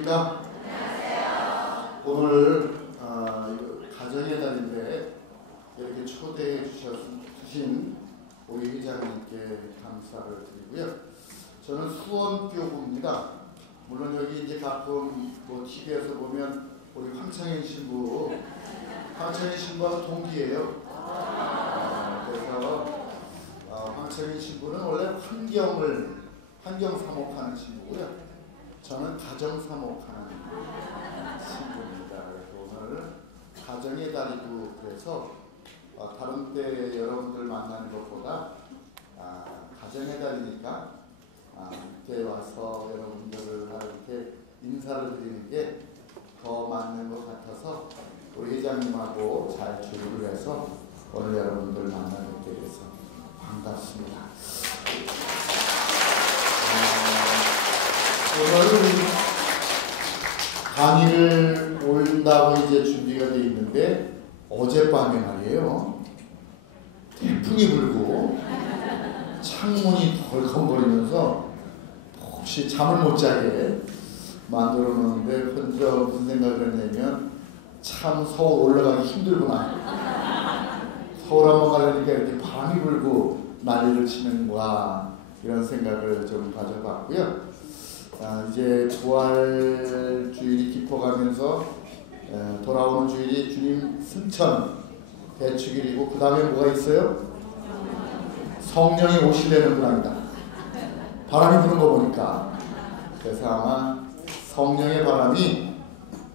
안녕하십니까? 안녕하세요. 오늘 가정의 달인데 이렇게 초대해 주신 우리 회장님께 감사를 드리고요. 저는 수원교구입니다. 물론 여기 이제 가끔 TV에서 보면 우리 황창현 신부하고 동기예요. 그래서 황창현 신부는 원래 환경 사목하는 신부고요. 저는 가정 사목하는 신부입니다. 그래서 오늘 가정의 달이고 그래서 다른 때 여러분들 만나는 것보다 가정의 달이니까 이렇게 와서 여러분들을 이렇게 인사를 드리는 게 더 맞는 것 같아서 우리 회장님하고 잘 조율을 해서 오늘 여러분들 만나뵙게 돼서 반갑습니다. 오늘 강의를 올린다고 이제 준비가 되어 있는데 어젯밤에 말이에요. 태풍이 불고 창문이 덜컹거리면서 혹시 잠을 못 자게 만들어 놓는데 혼자 무슨 생각을 했냐면 참 서울 올라가기 힘들구나. 서울 한번 가려니까 이렇게 바람이 불고 난리를 치는구나 이런 생각을 좀 가져봤고요. 이제 부활 주일이 깊어가면서 돌아오는 주일이 주님 승천 대축일이고 그 다음에 뭐가 있어요? 성령이 오시려는 구나입니다. 바람이 부는 거 보니까. 그래서 아마 성령의 바람이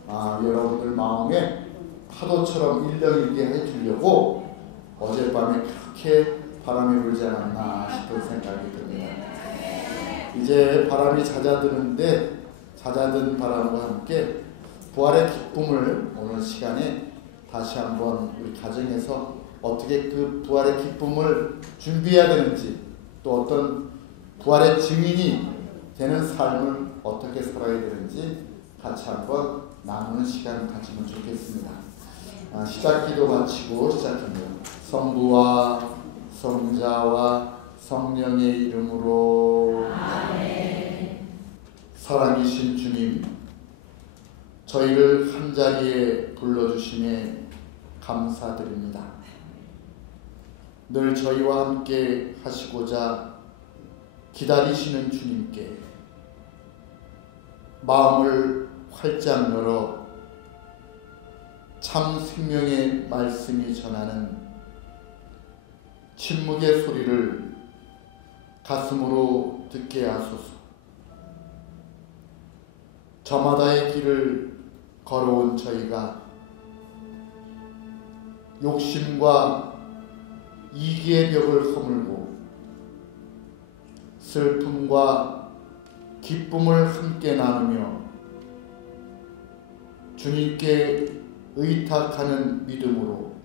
여러분들 마음에 파도처럼 일렁이게 해주려고 어젯밤에 그렇게 바람이 불지 않았나 싶은 생각이 듭니다. 이제 바람이 잦아드는 바람과 함께 부활의 기쁨을 오늘 시간에 다시 한번 우리 가정에서 어떻게 그 부활의 기쁨을 준비해야 되는지 또 어떤 부활의 증인이 되는 삶을 어떻게 살아야 되는지 같이 한번 나누는 시간 가지면 좋겠습니다. 시작기도 마치고 시작합니다. 성부와 성자와 성령의 이름으로 아멘. 사랑이신 주님, 저희를 한자리에 불러주심에 감사드립니다. 늘 저희와 함께 하시고자 기다리시는 주님께 마음을 활짝 열어 참 생명의 말씀이 전하는 침묵의 소리를 가슴으로 듣게 하소서. 저마다의 길을 걸어온 저희가 욕심과 이기의 벽을 허물고 슬픔과 기쁨을 함께 나누며 주님께 의탁하는 믿음으로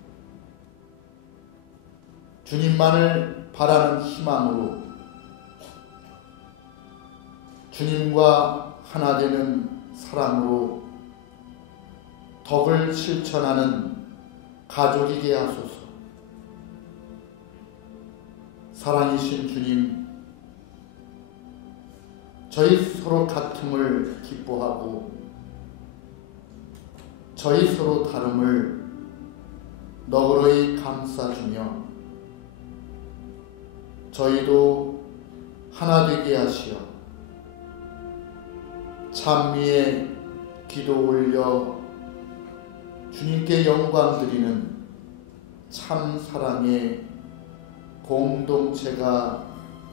주님만을 바라는 희망으로 주님과 하나 되는 사랑으로 덕을 실천하는 가족이게 하소서. 사랑이신 주님, 저희 서로 같음을 기뻐하고 저희 서로 다름을 너그러이 감싸주며 저희도 하나 되게 하시어 찬미의 기도 올려 주님께 영광 드리는 참 사랑의 공동체가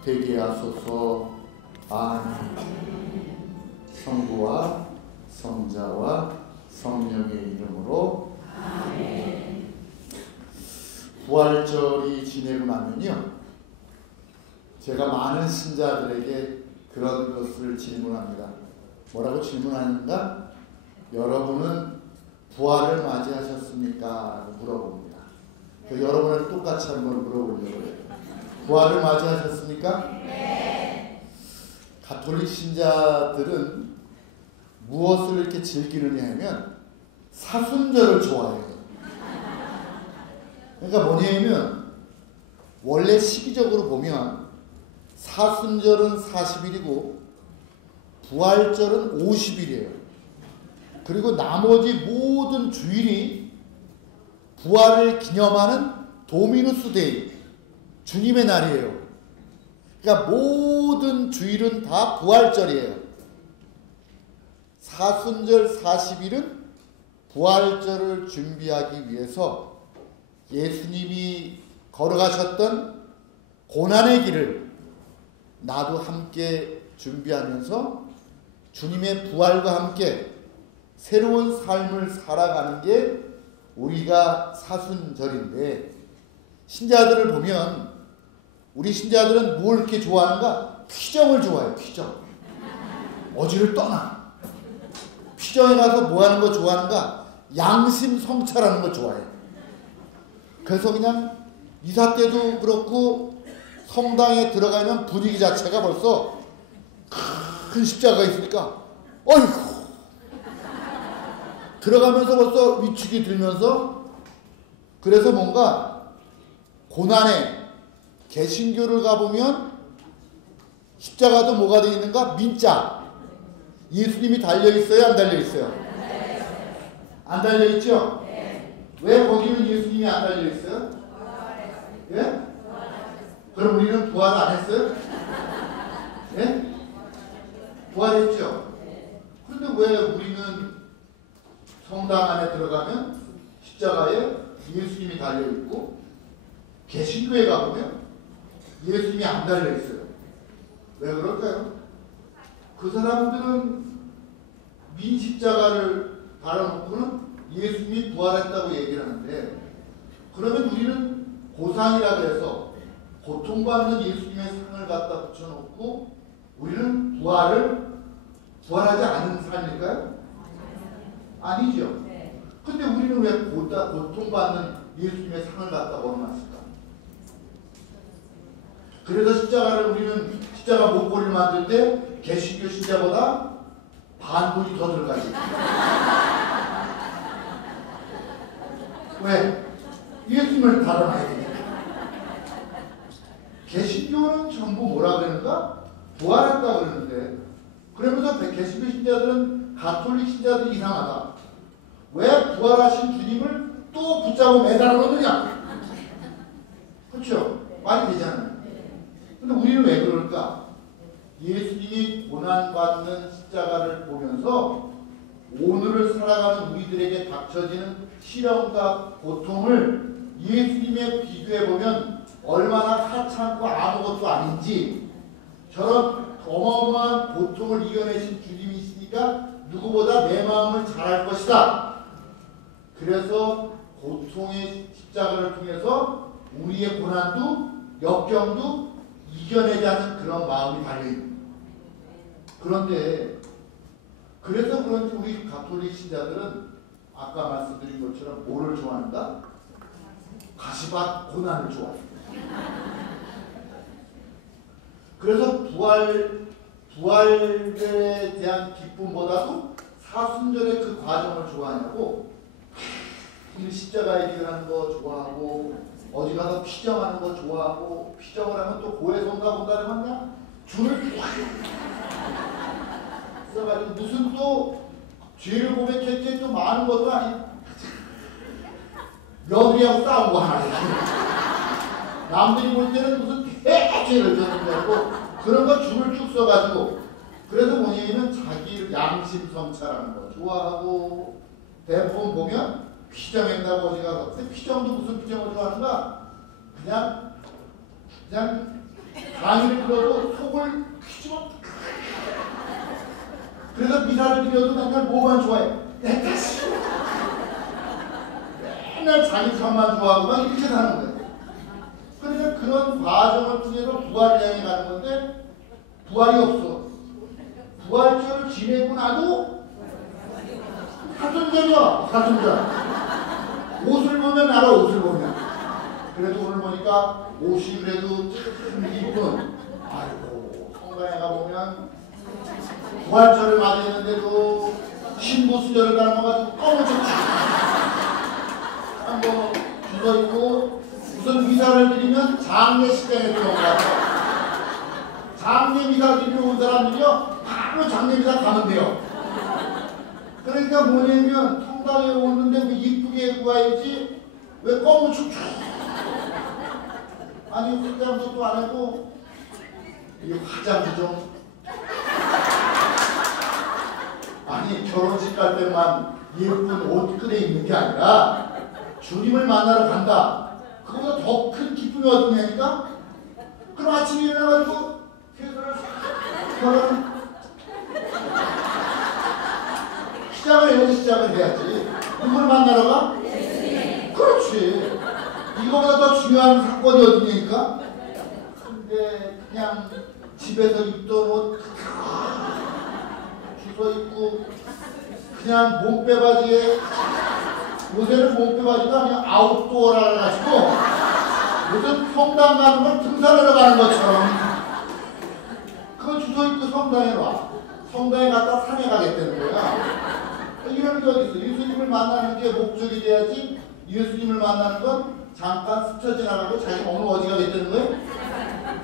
되게 하소서. 아멘. 성부와 성자와 성령의 이름으로 아멘. 부활절이 지내고 나면요, 제가 많은 신자들에게 그런 것을 질문합니다. 뭐라고 질문하는가? 여러분은 부활을 맞이하셨습니까? 라고 물어봅니다. 여러분을 똑같이 한번 물어보려고 해요. 부활을 맞이하셨습니까? 네. 가톨릭 신자들은 무엇을 이렇게 즐기느냐 하면 사순절을 좋아해요. 그러니까 뭐냐면 원래 시기적으로 보면 사순절은 40일이고 부활절은 50일이에요. 그리고 나머지 모든 주일이 부활을 기념하는 도미누스 데이, 주님의 날이에요. 그러니까 모든 주일은 다 부활절이에요. 사순절 40일은 부활절을 준비하기 위해서 예수님이 걸어가셨던 고난의 길을 나도 함께 준비하면서 주님의 부활과 함께 새로운 삶을 살아가는 게 우리가 사순절인데, 신자들을 보면 우리 신자들은 뭘 이렇게 좋아하는가? 피정을 좋아해요. 피정. 어디를 떠나. 피정에 가서 뭐 하는 거 좋아하는가? 양심 성찰하는 거 좋아해요. 그래서 그냥 미사 때도 그렇고 성당에 들어가면 분위기 자체가 벌써 큰 십자가가 있으니까 어이구 들어가면서 벌써 위축이 들면서, 그래서 뭔가 고난에, 개신교를 가보면 십자가도 뭐가 되어 있는가? 민자. 예수님이 달려있어요? 안 달려있어요? 안 달려있죠? 왜 거기는 예수님이 안 달려있어요? 예? 그럼 우리는 부활 안 했어요? 예? 부활했죠? 그런데 왜 우리는 성당 안에 들어가면 십자가에 예수님이 달려있고, 개신교에 가보면 예수님이 안 달려있어요? 왜 그럴까요? 그 사람들은 민십자가를 달아놓고는 예수님이 부활했다고 얘기를 하는데, 그러면 우리는 고상이라고 해서 고통받는 예수님의 상을 갖다 붙여놓고 우리는 부활하지 않은 삶일까요? 아니죠. 근데 우리는 왜 고통받는 예수님의 상을 갖다 걸어놨을까? 그래서 십자가를 우리는 십자가 목걸이를 만들 때 개신교 신자보다 반 돈이 더 들어가지. 왜? 예수님을 달아놔야 되니까. 개신교는 전부 뭐라 그러는가? 부활했다 그러는데, 그러면서 개신교 신자들은 가톨릭 신자들이 이상하다. 왜 부활하신 주님을 또 붙잡고 매달아 놓느냐? 그렇죠? 말이 되잖아요. 근데 우리는 왜 그럴까? 예수님이 고난받는 십자가를 보면서 오늘을 살아가는 우리들에게 닥쳐지는 시련과 고통을 예수님에 비교해보면 얼마나 하찮고 아무것도 아닌지, 저런 어마어마한 고통을 이겨내신 주님이시니까 누구보다 내 마음을 잘 알 것이다. 그래서 고통의 십자가를 통해서 우리의 고난도 역경도 이겨내자는 그런 마음이 달려있는. 그런데 그래서 그런지 우리 가톨릭 신자들은 아까 말씀드린 것처럼 뭐를 좋아한다? 가시밭 고난을 좋아합니다. 그래서 부활에 대한 기쁨보다도 사순절의 그 과정을 좋아하냐고, 이 십자가에 일하는 거 좋아하고, 어디 가서 피정하는 거 좋아하고, 피정을 하면 또 고해성사 본다를 만나 줄을 써가지고 무슨 또 죄를 고백했지 또 많은 것도 아니고 며느리하고 싸우고 하나. 남들이 볼 때는 무슨 대죄를 저는다고 그런 거 줄을 쭉 써가지고, 그래서 뭐냐면 자기 양심 성찰하는 거 좋아하고, 대부분 보면 피정했다고 어디 가서, 근데 피정도 무슨 피정을 좋아하는가? 그냥 강의를 들어도 속을 휘집어. 그래서 미사를 드려도 맨날 뭐만 좋아해? 내 탓이. 맨날 자기 탓만 좋아하고 막 이렇게 사는 거예요. 그러니까 그런 과정을 통해서 부활을 향해 가는 건데 부활이 없어. 부활절을 지내고 나도 사순절이야. 사순절. 옷을 보면 알아. 옷을 보면. 그래도 오늘 보니까 옷이 그래도 참 이쁜. 아이고 성당에 가보면 부활절을 맞이했는데도 신부 수저를 닮아가지고 검은색 한번 주워있고, 무슨 미사를 드리면 장례식장에 들어온 거 같아요. 장례 미사 드리러 온 사람들이요 바로 장례 미사 가면 돼요. 그러니까 뭐냐면 성당에 오는데 뭐 이쁘게 입고 와야지 왜 검은 축축 아니 화장도 안 하고 이 화장도 좀 아니 결혼식 갈 때만 예쁜 옷 끈에 입는 게 아니라 주님을 만나러 간다. 그거보다 더 큰 기쁨이 어디냐니까? 그럼 아침에 일어나가지고 세수를 싹 하면 시작을 해야지. 누굴 만나러 가? 그렇지. 이거보다 더 중요한 사건이 어디냐니까? 근데 그냥 집에서 입던 옷 주워 입고 그냥 몸빼바지에 요새는 몸빼바지도 아니야 아웃도어라 가지고 무슨 성당 가는 걸 등산하러 가는 것처럼 그거 주워 입고 성당에 와. 성당에 갔다 산에 가겠다는 거야. 이런 게 어디 있어? 예수님을 만나는 게 목적이 돼야지. 예수님을 만나는 건 잠깐 스쳐 지나가고 자기가 오늘 어디 가겠다는 거예요?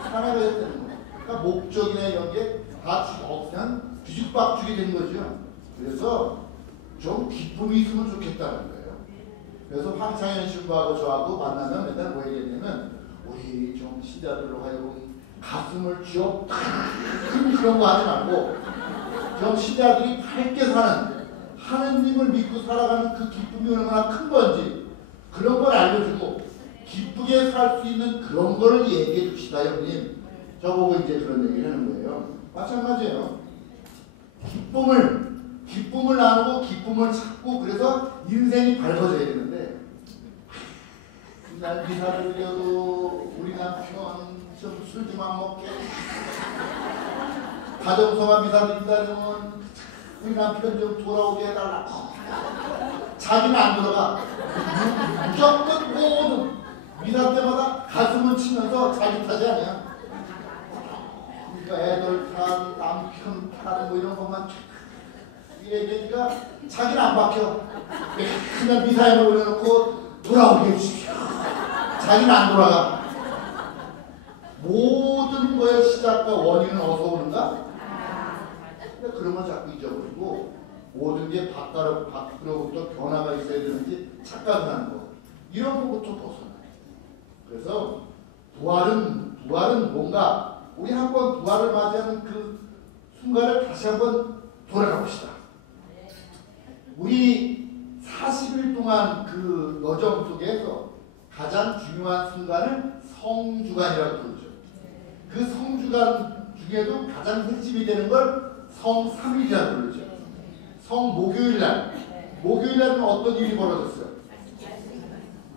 산에 가겠다는 거야. 그러니까 목적이나 이런 게 다 그냥 뒤죽박죽이 된 거죠. 그래서 좀 기쁨이 있으면 좋겠다는 거예요. 그래서 황창현 신부하고 저하고 만나면 맨날 뭐 얘기했냐면 우리 좀 신자들로 하여금 가슴을 쥐어 그런 거 하지 말고 좀 신자들이 밝게 사는 하느님을 믿고 살아가는 그 기쁨이 얼마나 큰 건지 그런 걸 알려주고 기쁘게 살 수 있는 그런 걸 얘기해 줍시다 형님. 저보고 이제 그런 얘기를 하는 거예요. 마찬가지예요. 기쁨을 나누고 기쁨을 찾고 그래서 인생이 밝아져야 되는데 날 미사 드려도 우리 남편 좀 술 좀 안 먹게 가정성화 미사 드린다면 우리 남편 좀 돌아오게 해달라. 자기는 안 들어가. 무조건 모든 미사 때마다 가슴을 치면서 자기 탓이 아니야. 그러니까 애들 탓, 남편 탓, 뭐 이런 것만 얘기하니까 자기는 안 박혀. 그냥 미사에 올려놓고 돌아오게 해주십시오. 자기는 안 돌아가. 모든 거의 시작과 원인은 어디서 오는가? 그런 건 자꾸 잊어버리고 모든 게 밖으로부터 변화가 있어야 되는지 착각을 하는 거. 이런 것부터 벗어나요. 그래서 부활은 뭔가 우리 한번 부활을 맞이하는 그 순간을 다시 한번 돌아가 봅시다. 우리 40일 동안 그 여정 속에서 가장 중요한 순간을 성주간이라고 부르죠. 그 성주간 중에도 가장 핵심이 되는 걸 성삼일이라고 부르죠. 성목요일날. 목요일날은 어떤 일이 벌어졌어요?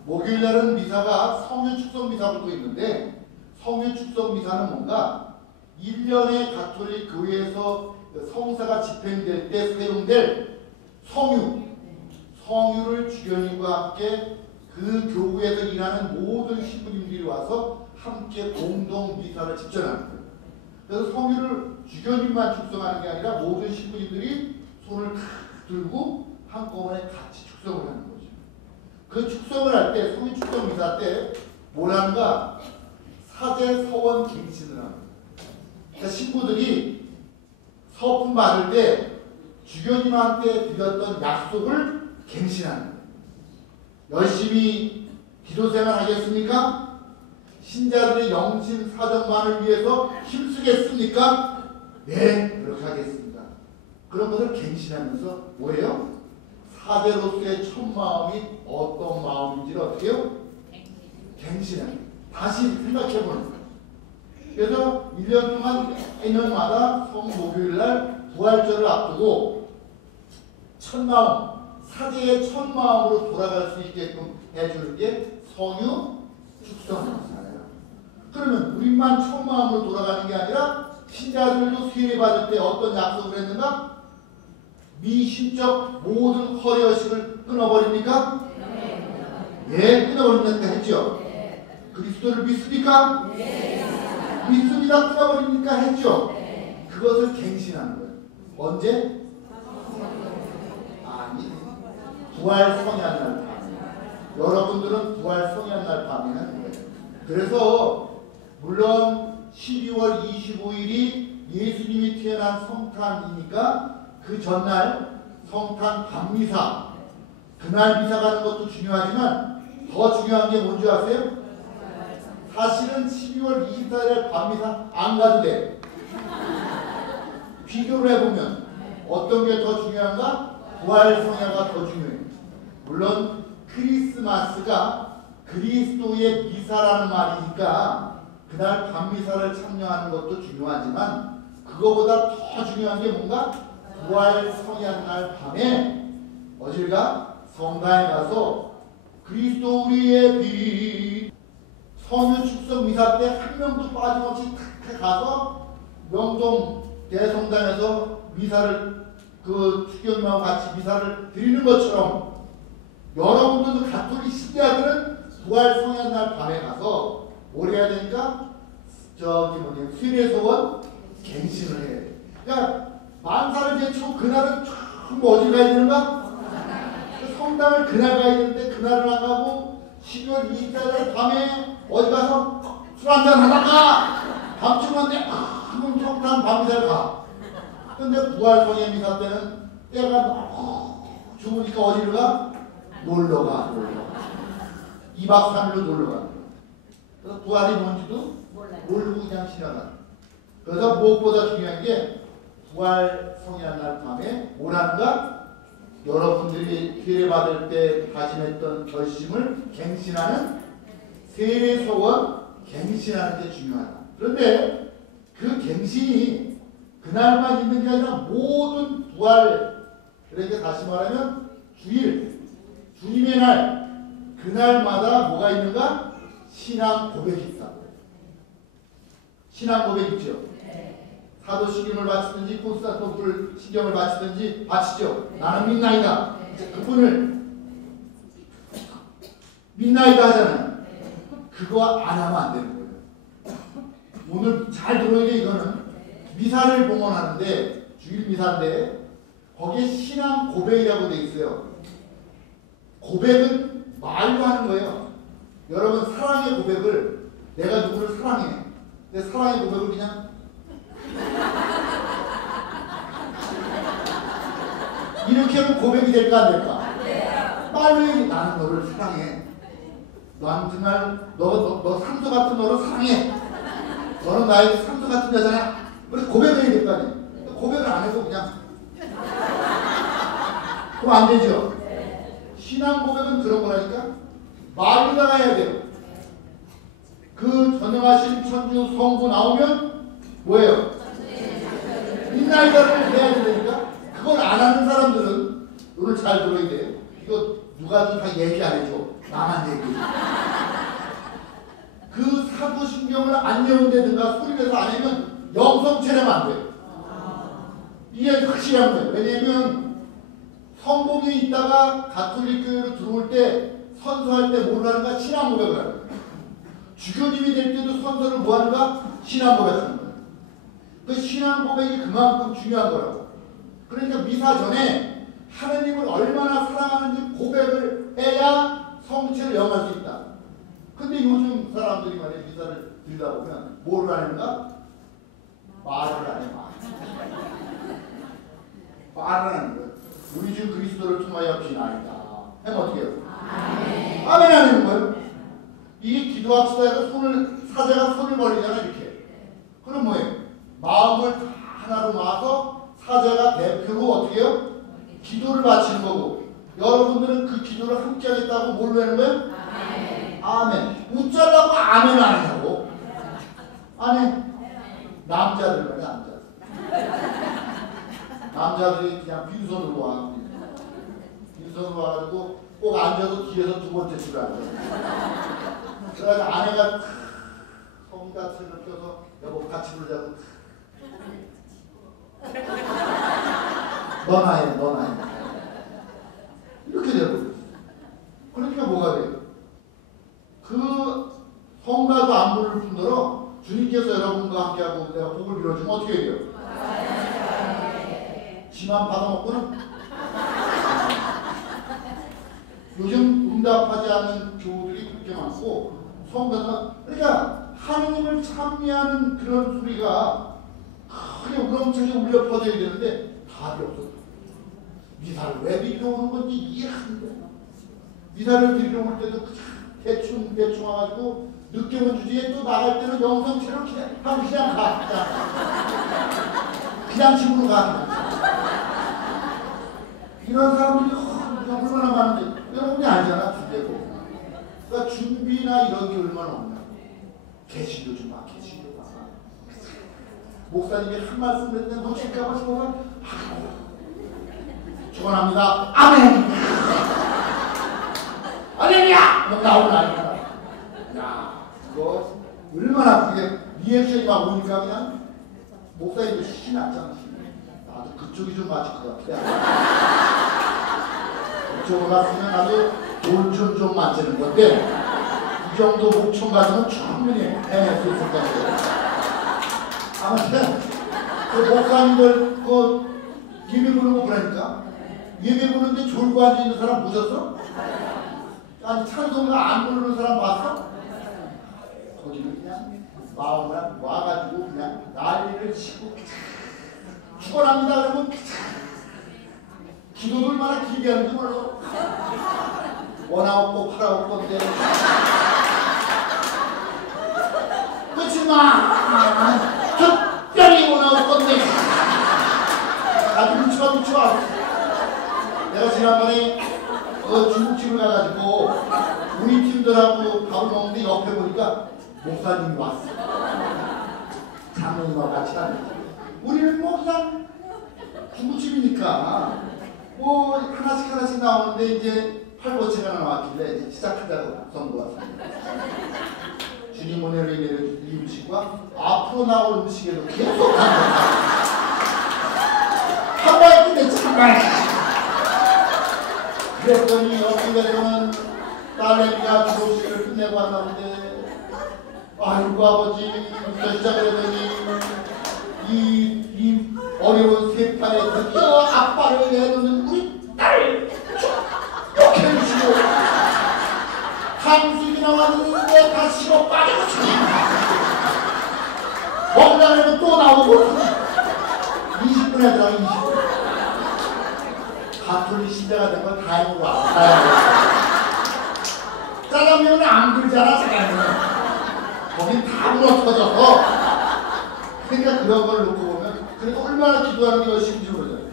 목요일날은 미사가 성유축성 미사부터 있는데 성유축성 미사는 뭔가 1년의 가톨릭 교회에서 성사가 집행될 때 사용될 성유를 주교님과 함께 그 교구에서 일하는 모든 신부님들이 와서 함께 공동 미사를 집전하는 거예요. 그래서 성유를 주교님만 축성하는 게 아니라 모든 신부님들이 손을 탁 들고 한꺼번에 같이 축성을 하는 거죠. 그 축성을 할 때, 성유 축성 미사 때 뭐라는가? 사제 서원 갱신을 합니다. 그러니까 신부들이 서품 받을 때 주교님한테 드렸던 약속을 갱신하는 거예요. 열심히 기도생활 하겠습니까? 신자들의 영신 사정만을 위해서 힘쓰겠습니까? 네, 그렇게 하겠습니다. 그런 것을 갱신하면서 뭐예요? 사제로서의 첫 마음이 어떤 마음인지를 어떻게 해요? 갱신합니다. 다시 생각해보는 거예요. 그래서 1년 동안 매년마다 성목요일날 부활절을 앞두고 첫 마음, 사제의 첫 마음으로 돌아갈 수 있게끔 해주는 게 성유 축성이잖아요. 그러면 우리만 첫 마음으로 돌아가는 게 아니라 신자들도 세례 받을 때 어떤 약속을 했는가? 미신적 모든 허례의식을 끊어버립니까? 예, 끊어버립니까? 했죠? 그리스도를 믿습니까? 믿습니다. 끊어버립니까? 했죠? 그것을 갱신하는 거예요. 언제? 아니, 부활 성향 날 밤에. 여러분들은 부활 성향 날 밤에 하는 거예요. 그래서 물론 12월 25일이 예수님이 태어난 성탄이니까 그 전날 성탄 밤미사, 그날 미사 가는 것도 중요하지만 더 중요한 게 뭔지 아세요? 사실은 12월 24일 밤미사 안 가도 돼. 비교를 해보면 어떤 게 더 중요한가? 부활성야가 더 중요해요. 물론 크리스마스가 그리스도의 미사라는 말이니까 그날 밤미사를 참여하는 것도 중요하지만 그거보다 더 중요한 게 뭔가? 부활성야날 밤에 어딜 가? 성당에 가서 그리스도 우리의 빛 성유 축성 미사 때 한 명도 빠짐없이 탁 가서 명동 대성당에서 미사를 그 추경님하고 같이 미사를 드리는 것처럼 여러분들도 가톨릭 신자들은 부활성야날 밤에 가서 뭘 해야 되니까 세례소원 갱신을 해야 돼. 그러니까 만사를 제치고 그날은 전부 어디 가야 되는가? 성당을 그날 가야 되는데 그날은 안 가고 12월 24일 밤에 어디 가서 술 한잔 하다가 밤중한데 큰 성탄 밤미사를 가. 근데 부활성야 미사 때는 때가 너무 좋으니까 어디를 가? 놀러가. 2박 3일로 놀러가. 그래서 부활이 뭔지도 모르고 그냥 지나가. 그래서 무엇보다 중요한 게 부활성야날 밤에 뭐라는가? 여러분들이 세례받을 때 다짐했던 결심을 갱신하는 세례소원 갱신하는 게 중요하다. 그런데 그 갱신이 그날만 있는 게 아니라 모든 부활, 그러니까 다시 말하면 주일, 주님의 날, 그날마다 뭐가 있는가? 신앙 고백이 있다. 신앙 고백 있죠. 사도신경을 바치든지 콘스탄티노플 신경을 바치든지 바치죠. 나는 믿나이다. 그분을 믿나이다 하잖아요. 그거 안 하면 안 되는 거예요. 오늘 잘 들어야 돼. 이거는 미사를 봉헌하는데 주일 미사인데 거기에 신앙 고백이라고 돼 있어요. 고백은 말로 하는 거예요. 여러분 사랑의 고백을 내가 누구를 사랑해. 내 사랑의 고백을 그냥 이렇게 하면 고백이 될까 안 될까? 말로 얘기 나는 너를 사랑해. 난 정말 너 산소 같은 너를 사랑해. 너는 나에게 산소 같은 여자야. 그래서 고백을 해야 될 거 아니에요. 고백을 안 해도 그냥 그럼 안 되죠. 신앙 고백은 그런 거라니까 말로다가 해야 돼요. 그 전능하신 천주 성부 나오면 뭐예요? midnight을 해야 되니까 그걸 안 하는 사람들은 오늘 잘 들어야 돼요. 이거 누가 다 얘기 안 해줘. 나만 얘기해. 그 사도신경을 안 외운다든가 소리내서 안 하면 영성 체념 안 돼요. 이게 확실한 거예요. 왜냐면 성공에 있다가 가톨릭 교회로 들어올 때 선서할 때 뭘 하는가? 신앙 고백을 하는 거예요. 주교님이 될 때도 선서를 뭐 하는가? 신앙 고백하는 거예요. 그 신앙 고백이 그만큼 중요한 거라고. 그러니까 미사 전에 하나님을 얼마나 사랑하는지 고백을 해야 성체를 영할 수 있다. 근데 요즘 사람들이 말이야 미사를 드리다 보면 뭘 하는가? 말을 안 해. 말을 하는 거예요. 우리 주 그리스도를 통하여 비나이다. 하면 어떻게 해요? 아멘 하는 거예요. 이게 기도합시다에서 사제가 손을 벌리잖아 이렇게. 그럼 뭐예요? 마음을 다 하나로 모아서 사제가 대표로 어떻게 해요? 기도를 바치는 거고 여러분들은 그 기도를 함께 하겠다고 뭘로 하는 거예요? 아멘. 아멘. 웃자려고 아멘 안 하냐고. 안 해. 남자들 말이야 남자들. 남자들이 그냥 빈손으로 와. 빈손으로 와가지고 꼭 앉아서 뒤에서 두 번째 줄을 앉아. 그래가지고 아내가 성가스를 펴서 여보 같이 부르자고. 너나 해. 이렇게 되고. 그러니까 뭐가 돼요? 그 성가도 안 부를 뿐더러 주님께서 여러분과 함께하고 내가 복을 빌어주면 어떻게 해요? 지만 받아먹고는 요즘 응답하지 않는 교우들이 그렇게 많고 성가가 그러니까 하느님을 찬미하는 그런 소리가 크게 우렁차게 울려 퍼져야 되는데 답이 없었어. 미사를 왜 드리러 오는 건지 이해가 안 돼. 미사를 드리러 올 때도 대충 와가지고 늦게 온 주제에 또 나갈 때는 영성체로 그냥 가. 그냥 집으로 가. 이런 사람들이 얼마나 많은데 여러분이 알잖아 주제고. 그러니까 준비나 이런 게 얼마나 없냐. 개신교 좀 봐. 개신교 봐. 목사님이 한 말씀 했는데 놓칠까봐 싶으면 축원합니다. 아멘. 할렐루야. 뭐 나오나. 야, 그거 얼마나 그게 리액션이 막 오니까 그냥 목사님도 신이 났잖아. 나도 그쪽이 좀 맞을 것 같아. 그쪽으로 갔으면 나도 돈 좀 맞는 건데 이 정도 목청 가지면 충분히 해낼 수 있을 것 같아요. 아무튼 그 목사님들 그 예배 부르는 거 보라니까. 예배 부르는데 졸고 앉아있는 사람 보셨어? 아니 찬송가 안 부르는 사람 봤어? 거기는 그냥 마음을 와가지고 그냥 난리를 치고 축원합니다 그러면 기도를 얼마나 길게 하는지 몰라. 원아웃고 팔아웃고인데 그치마 특별히 원아웃고인데 아주 묻혀 내가 지난번에 중국집을 가가지고 우리 팀들하고 밥을 먹는데 옆에 보니까 목사님이 왔어. 장로님하고 같이 하는데 우리는 목사 중국집이니까 뭐 하나씩 나오는데 이제 8번째가 나왔길래 이제 시작하자고 선거 왔습니다. 주님 은혜로 내려주신 이 음식과 앞으로 나올 음식에도 계속 한 번 끝냈지 한 번. 그랬더니 어떻게되면 딸내미가 졸업식을 끝내고 왔는데 아이고 아버지 시작하더니 이 어려운 세판에 드디어 아빠를 내놓는 우리 딸을 이렇게 해주시고 탕수육이 나왔는데 다 식어 빠지고 건강에도 또 나오고 20분 애들아 20분 가톨릭 신자가 된 건 다행으로 짜장면은 안 들잖아. 짜장면 거긴 다 물어터져서 그러니까 그런 걸 놓고 보면 그래도 얼마나 기도하는 게 열심인지 모르잖아요.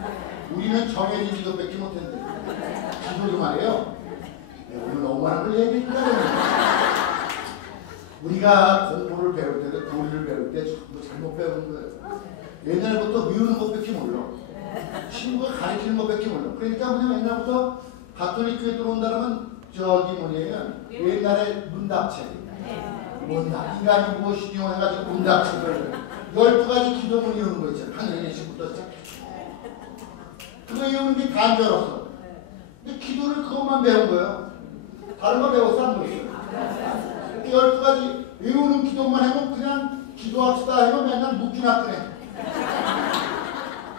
우리는 정해진 기도밖에 못했는데 기도도 말이에요. 오늘 너무 많은 걸 얘기했거든요. 우리가 공부를 배울 때도 교리를 배울 때 전부 잘못 배우는 거예요. 옛날부터 미우는 것밖에 몰라. 친구가 가르치는 것밖에 몰라. 그러니까 뭐냐면 옛날부터 가톨릭 교회 들어온다면 저기 뭐냐면 옛날에 문답책 문답 인간이 무엇이냐 해가지고 문답책을 12가지 기도문 이루는 거 있잖아. 하늘의 예수부터 그거 이루는 게 다 줄 알았어. 근데 기도를 그것만 배운 거예요. 다른 거 배웠어 안 배웠어? 이렇게 12가지 외우는 기도만 하면 그냥 기도합시다 하면 맨날 묵주나 끄네.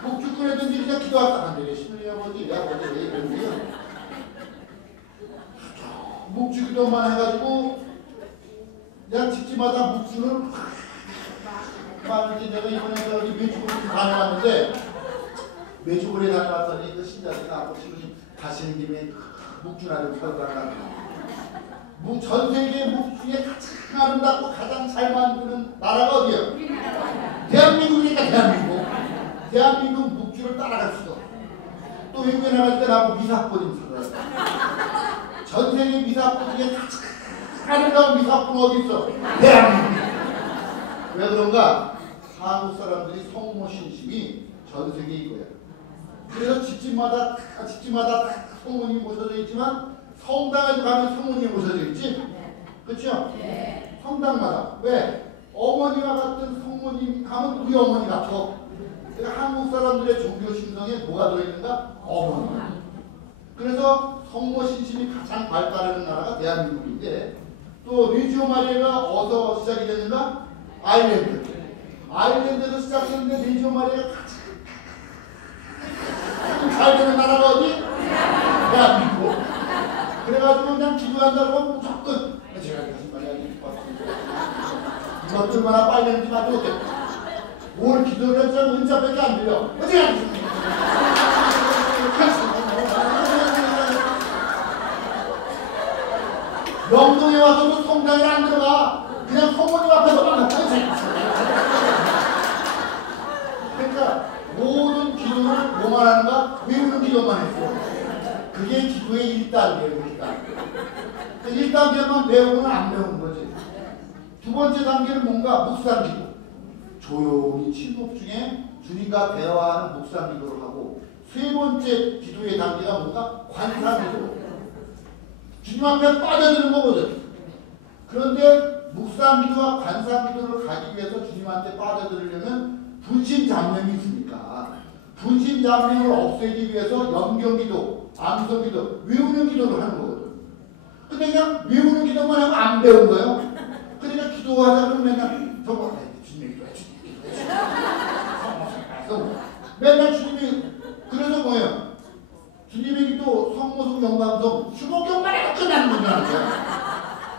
묵주 끄내든지 그냥 기도합시다. 안 되네. 신우이 아버지 왜 이런 거야? 묵주 기도만 해가지고 그냥 집집마다 묵주를 막 이제 내가 이번에 저기 메주고리 다녀왔는데 메주고리 다녀왔더니 그 신자들이 나하고 신우님 가시는 김에 묵주나 좀 사달라고. 전 세계 묵주에 가장 아름답고 가장 잘 만드는 나라가 어디야? 대한민국이니까 대한민국. 대한민국 묵주를 따라갈 수도 없어. 또 외국에 나갈 때 나하고 미사포 좀 사달라고. 전 세계 미사포 중에 가장 아름다운 미사포는 어디 있어? 대한민국. 왜 그런가? 한국 사람들이 성모 신심이 전 세계 이거야. 그래서 집집마다 성모님이 모셔져 있지만 성당에 가면 성모님이 모셔져 있지? 그렇죠? 네. 성당마다. 왜? 어머니와 같은 성모님 가면 우리 어머니 같아. 그러니까 한국 사람들의 종교 신성에 뭐가 들어있는가? 어머니. 그래서 성모 신심이 가장 발달하는 나라가 대한민국인데 또 리지오 마리아가 어디서 시작이 됐는가? 아일랜드. 아일랜드에서 시작했는데 리지오 마리아가 가장 잘 되는 나라가 어디? 대한민국. 그래가지고 그냥 기도한다고 하면 무조건 제가 무슨 말이야 이것도 얼마나 빨리 되는지 말도 못해. 뭘 기도를 했자면 은자밖에 안 들려. 어떻게 하겠습니까? 명동에 와서도 성당에 안 들어가. 그냥 성모님 앞에서만 갔다. 그러니까 모든 기도를 뭐만 하는가? 외우는 기도만 했어. 그게 기도의 1단계예요. 1단계만 배우고는 안 배우는 거지. 두 번째 단계는 뭔가? 묵상 기도. 조용히 침묵 중에 주님과 대화하는 묵상 기도를 하고, 세 번째 기도의 단계가 뭔가? 관상 기도. 주님 앞에 빠져드는 거거든. 그런데 묵상 기도와 관상 기도를 가기 위해서 주님한테 빠져들으려면 분신잡념이 있으니까 분신잡념을 없애기 위해서 염경기도, 암송기도, 외우는 기도를 하는 거거든. 근데 그냥 외우는 기도만 하고 안 배운 거예요. 그러니까 기도하자 그러면 맨날 저거 주님의 기도해, 주님의 기도해, 맨날 주님이. 그래서 뭐예요? 주님의 기도, 성모성, 영감성, 주목경만 해도 끝나는 거잖아요.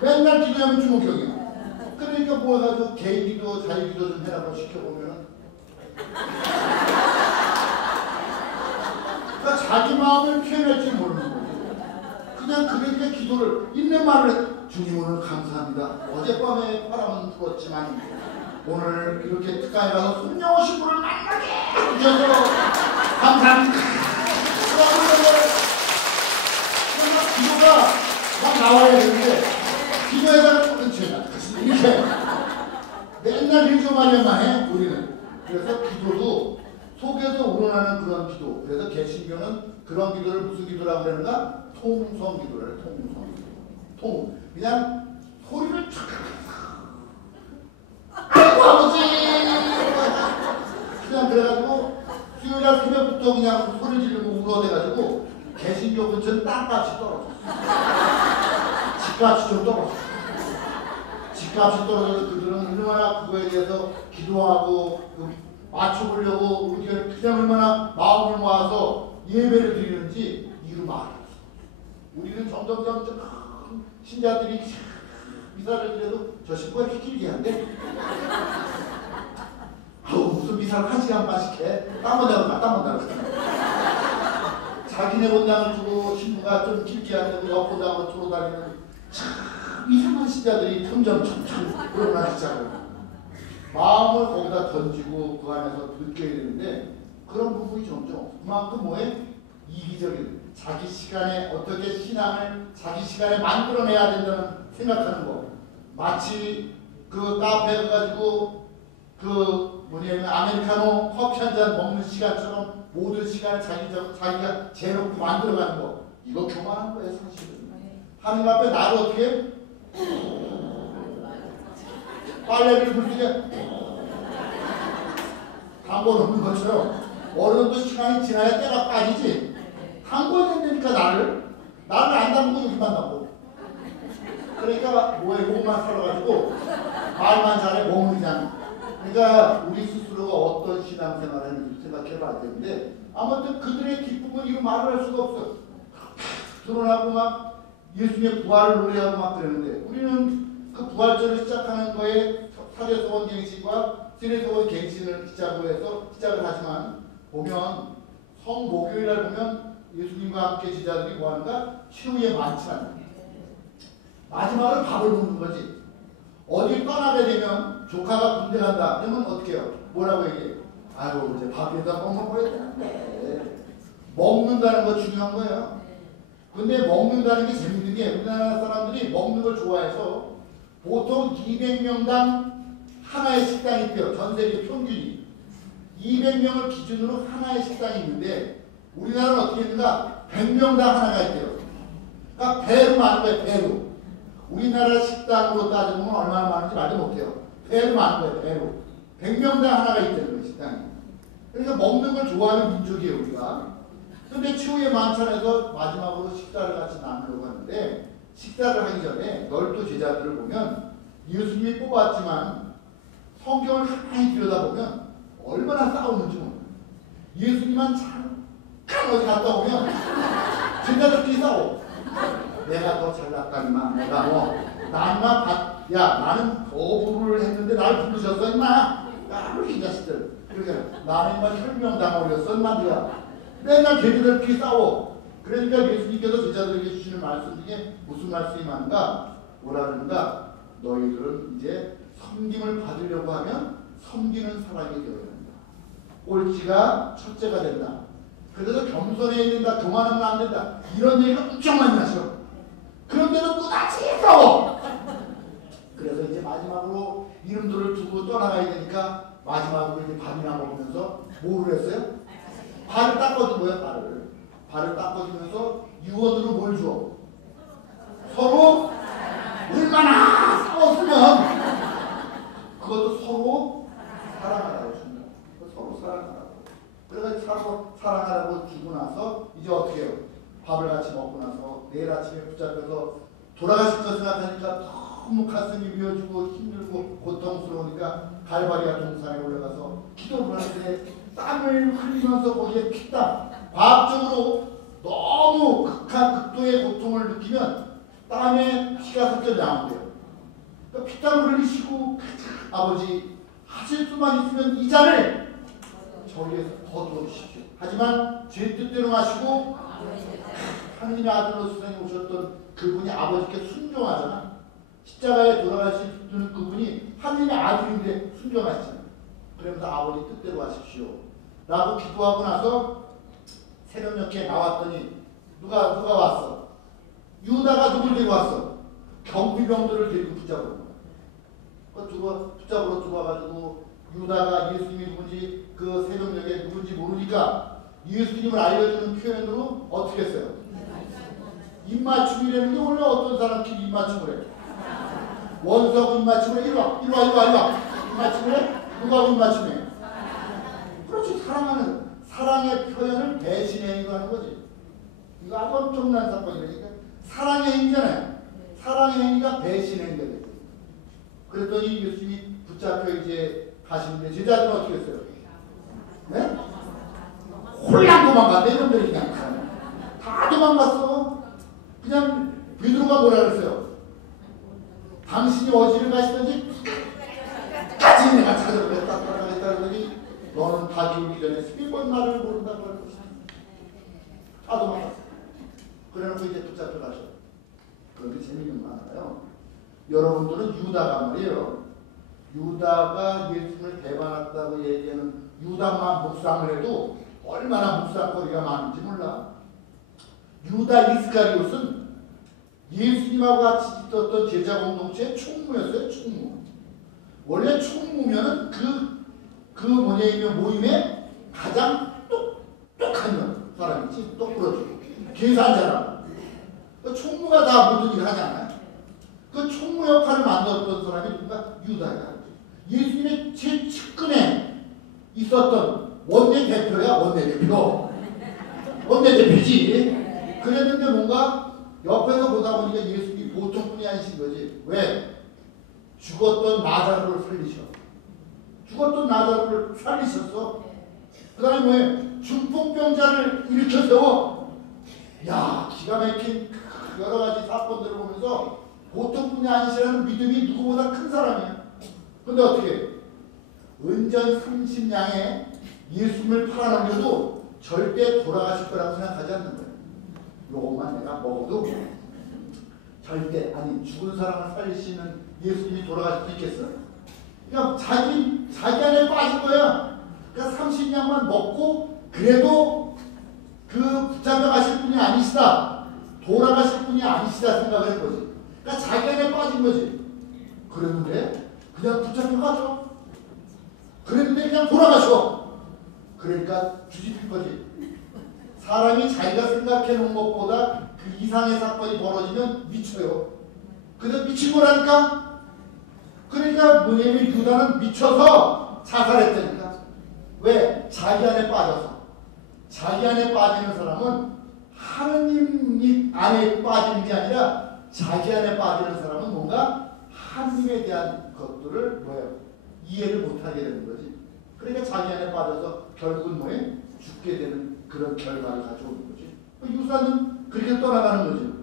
맨날 기도하면 주목경이야. 그러니까 뭐 해가지고 개인 기도, 자유 기도 좀 해라고 시켜보면은 그러니까 자기 마음을 표현할지 모르는 거지. 그냥 그러니까 기도를 있는 말을 주님 오늘 감사합니다. 어젯밤에 바람은 불었지만 오늘 이렇게 특강에 가서 손녀오신 분을 만나게 해주셔서 감사합니다. 그러면 기도가 막 나와야 되는데 기도에다가 이렇게 맨날 일조마련만 해 우리는. 그래서 기도도 속에서 우러나는 그런 기도. 그래서 개신교는 그런 기도를 무슨 기도라고 그러는가? 통성 기도를. 통성 기도. 통. 그냥 소리를 촥. 아이고 아버지. 그냥 그래가지고 수요일날 새벽부터 그냥 소리 지르고 울어대가지고 개신교 근처는 땅값이 떨어졌어. 집값이 좀 떨어졌어. 집값이 떨어져서 그들은 얼마나 그거에 대해서 기도하고 맞춰보려고 우리가 그냥 얼마나 마음을 모아서 예배를 드리는지 이루 말했어. 우리는 점점 신자들이 미사를 드려도 저 친구가 이렇게 길게 한대. 아우 무슨 미사를 1시간 반씩 해. 땀 본다고 자기네 본당을 두고 신부가 좀 길게 하고 옆 본당으로 돌아다니는 참 이상한 신자들이 점점 그러나 시작을. 마음을 거기다 던지고 그 안에서 느껴야 되는데 그런 부분이 점점 그만큼 뭐해? 이기적인 자기 시간에 어떻게 신앙을 자기 시간에 만들어내야 된다는 생각하는 거. 마치 그 카페에 가지고 그 뭐냐면 아메리카노 커피 한 잔 먹는 시간처럼 모든 시간을 자기가 재놓고 만들어가는 거. 이거 교만한 거예요 사실은. 하나님 앞에 나를 어떻게 빨래를 굴리게 담궈 놓는 것처럼 어느 정도 시간이 지나야 때가 빠지지. 담궈야 된다니까 나를 안 담그고 여기만 담고. 그러니까 뭐에 몸만 살아가지고 말만 잘해 몸은 그냥. 그러니까 우리 스스로가 어떤 신앙생활을 하는지 생각해봐야 되는데 아무튼 그들의 기쁨은 이거 말을 할 수가 없어. 드러나고 막 예수님의 부활을 노래하고 막 그러는데 우리는 그 부활절을 시작하는 거에 사제소원 갱신과 세례소원 갱신을 시작을 하지만 보면 성목요일날 보면 예수님과 함께 제자들이 뭐하는가? 치유에 많지 않아요. 마지막으로 밥을 먹는 거지. 어디 떠나게 되면 조카가 군대 간다 그러면 어떻게 해요? 뭐라고 얘기해요? 아이고 이제 밥에다 먹어야 되는데. 먹는다는 거 중요한 거예요. 근데 먹는다는 게 재밌는 게 우리나라 사람들이 먹는 걸 좋아해서 보통 200명당 하나의 식당이 있대요. 전 세계 평균이. 200명을 기준으로 하나의 식당이 있는데 우리나라는 어떻게 있는가? 100명당 하나가 있대요. 그러니까 배로 많은 거예요. 배로. 우리나라 식당으로 따져보면 얼마나 많은지 말도 못해요. 배로 많은 거예요. 배로. 100명당 하나가 있다는 거예요. 식당이. 그러니까 먹는 걸 좋아하는 민족이에요. 우리가. 근데 치유의 만찬에서 마지막으로 식사를 같이 나누려고 하는데 식사를 하기 전에 열두 제자들을 보면 예수님이 뽑았지만 성경을 가만히 들여다보면 얼마나 싸우는지 몰라요. 예수님만 잠깐 어디 갔다 오면 제자들끼리 싸워. 내가 더 잘났다니만 내가 나는 더 부를 했는데 날 부르셨어 임마. 야 이 자식들. 그러니까 나는 임마 혈명당하려였어 임마 네가. 맨날 제자들끼리 싸워. 그러니까 예수님께서 제자들에게 주시는 말씀 중에 무슨 말씀이 많은가? 뭐라 그러는가? 너희들은 이제 섬김을 받으려고 하면 섬기는 사람이 되어야 된다. 꼴찌가 첫째가 된다. 그래서 겸손해야 된다. 교만하면 안 된다. 이런 얘기가 엄청 많이 나죠. 그런데도 또다시 싸워. 그래서 이제 마지막으로 이름들을 두고 떠나가야 되니까 마지막으로 이제 밥이나 먹으면서 뭐를 했어요? 발을 닦아준 거예요. 발을 닦아주면서 유언으로 뭘 줘? 서로 얼마나 싸웠으면 그것도 서로 사랑하라고 준다. 서로 사랑하라고. 그래서 서로 사랑하라고 주고 나서 이제 어떻게 해요? 밥을 같이 먹고 나서 내일 아침에 붙잡혀서 돌아가실 것 생각하니까 너무 가슴이 미어지고 힘들고 고통스러우니까 갈바리아 동산에 올라가서 기도를 하는데 땀을 흘리면서 거기에 피땀, 과학적으로 너무 극도의 고통을 느끼면 땀에 피가 섞여 나온대요. 그러니까 피땀을 흘리시고 아버지 하실 수만 있으면 이 잔을 저기에서 거두어주십시오. 하지만 제 뜻대로 마시고 하느님의 아들로 세상에 오셨던 그분이 아버지께 순종하잖아. 십자가에 돌아가시는 그분이 하느님의 아들인데 순종하시잖아. 그러면서 아버지 뜻대로 하십시오 라고 기도하고 나서 새벽녘에 나왔더니 누가 왔어? 유다가 누굴 데리고 왔어? 경비병들을 데리고 붙잡으러 붙잡으러 들어와가지고 유다가 예수님이 누군지 그 새벽녘에 누군지 모르니까 예수님을 알려주는 표현으로 어떻게 했어요? 입맞춤이라는 게 원래 어떤 사람끼리 입맞춤을 해? 원수하고 입맞춤을 해? 이리와 입맞춤을 해? 누구하고 입맞춤해? 그렇지. 사랑의 표현을 배신행위로 하는 거지. 이거 아주 엄청난 사건이니까 사랑의 행위잖아요. 사랑의 행위가 배신행위가 돼요. 그랬더니 예수님이 붙잡혀 이제 가시는데 제자들은 어떻게 했어요? 네? 홀랑 도망갔네. 이놈들이 그냥 다 도망갔어. 그냥 베드로가 뭐라 그랬어요? 당신이 어디를 가시든지 까지 내가 찾아보겠다 그러더니 너는 다 기울기 전에 3번 나를 모른다고 하는 것이다. 다 도망갔어. 그래놓고 이제 붙잡혀 가셔. 그런데 재미있는 거 하나요. 여러분들은 유다가 말이에요. 유다가 예수님을 배반했다고 얘기하는 유다만 묵상을 해도 얼마나 묵상거리가 많은지 몰라. 유다 이스카리옷은 예수님하고 같이 있었던 제자 공동체의 총무였어요. 총무. 원래 총무면은 그 모임에 가장 똑똑한 사람이지. 똑부러지고 계산자라고. 그 총무가 다 모든 일을 하지 않아요? 그 총무 역할을 만들었던 사람이 누군가? 유다야. 예수님의 제 측근에 있었던 원내대표야. 원내대표지. 그랬는데 뭔가 옆에서 보다 보니까 예수님이 보통 분이 아니신 거지. 왜? 죽었던 나자로를 살리셔. 죽었던 나자로를 살리셨어. 그 다음에 뭐예요? 중풍병자를 일으켜 세워. 야, 기가 막힌 여러 가지 사건들을 보면서 보통 분이 아니시라는 믿음이 누구보다 큰 사람이야. 근데 어떻게? 은전 30냥에 예수님을 팔아넘겨도 절대 돌아가실 거라고 생각하지 않는 거예요. 요것만 내가 먹어도 절대, 아니 죽은 사람을 살리시는 예수님이 돌아가실 수 있겠어? 그러니까 자기 안에 빠진 거야. 그러니까 30냥만 먹고 그래도 그 붙잡혀 가실 분이 아니시다, 돌아가실 분이 아니시다 생각을 한 거지. 그러니까 자기 안에 빠진 거지. 그랬는데 그냥 붙잡혀 가죠. 그랬는데 그냥 돌아가셔. 그러니까 뒤집힐 거지. 사람이 자기가 생각해 놓은 것보다 그 이상의 사건이 벌어지면 미쳐요. 근데 미친 거라니까? 그러니까 뭐냐면 유다는 미쳐서 자살했다니까. 왜? 자기 안에 빠져서. 자기 안에 빠지는 사람은 하느님 안에 빠지는 게 아니라 자기 안에 빠지는 사람은 뭔가 하느님에 대한 것들을 이해를 못하게 되는 거지. 그러니까 자기 안에 빠져서 결국은 죽게 되는 그런 결과를 가져오는 거지. 유다는 그렇게 떠나가는 거지.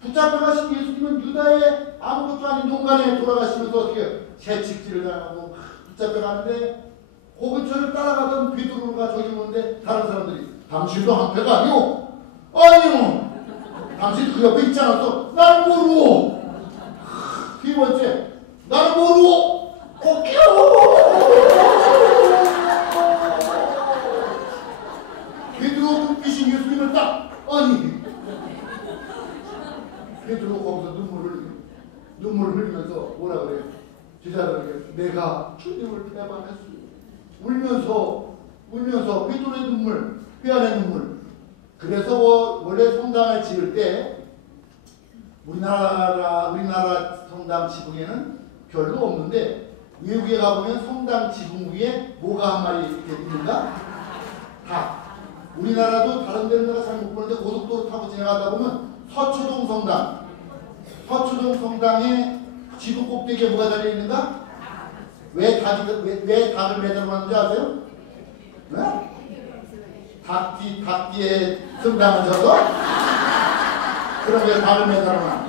붙잡혀 가신 예수님은 유다의 아무것도 아닌 농간에 돌아가시면서 어떻게 채찍질을 당하고 붙잡혀 가는데 그 근처를 따라가던 베드로가 저기 오는데 다른 사람들이 당신도 한패가 아니오. 아니요. 당신 그 옆에 있지 않았어? 날 모르고. 세 번째, 나는 모르고 꽃겨. 베드로 눈빛이 예수님을 딱 아니. 베드로 거기서 눈물을 흘리면서 뭐라 그래요? 제자들에게 내가 주님을 배반했어요. 울면서 베드로의 눈물, 뼈 안의 눈물. 그래서 원래 성당을 지을 때 우리나라 성당 지붕에는 별로 없는데 외국에 가보면 성당 지붕 위에 뭐가 한 마리 이렇게 있는가? 닭. 우리나라도 다른 데는 내가 잘 못 보는데 고속도로 타고 지나가다 보면 서초동 성당에 지붕 꼭대기에 뭐가 달려있는가? 왜 닭을 매달아 놨는지 아세요? 네? 닭 뒤에 성당을 져서? 그럼 왜 닭을 매달아 놔?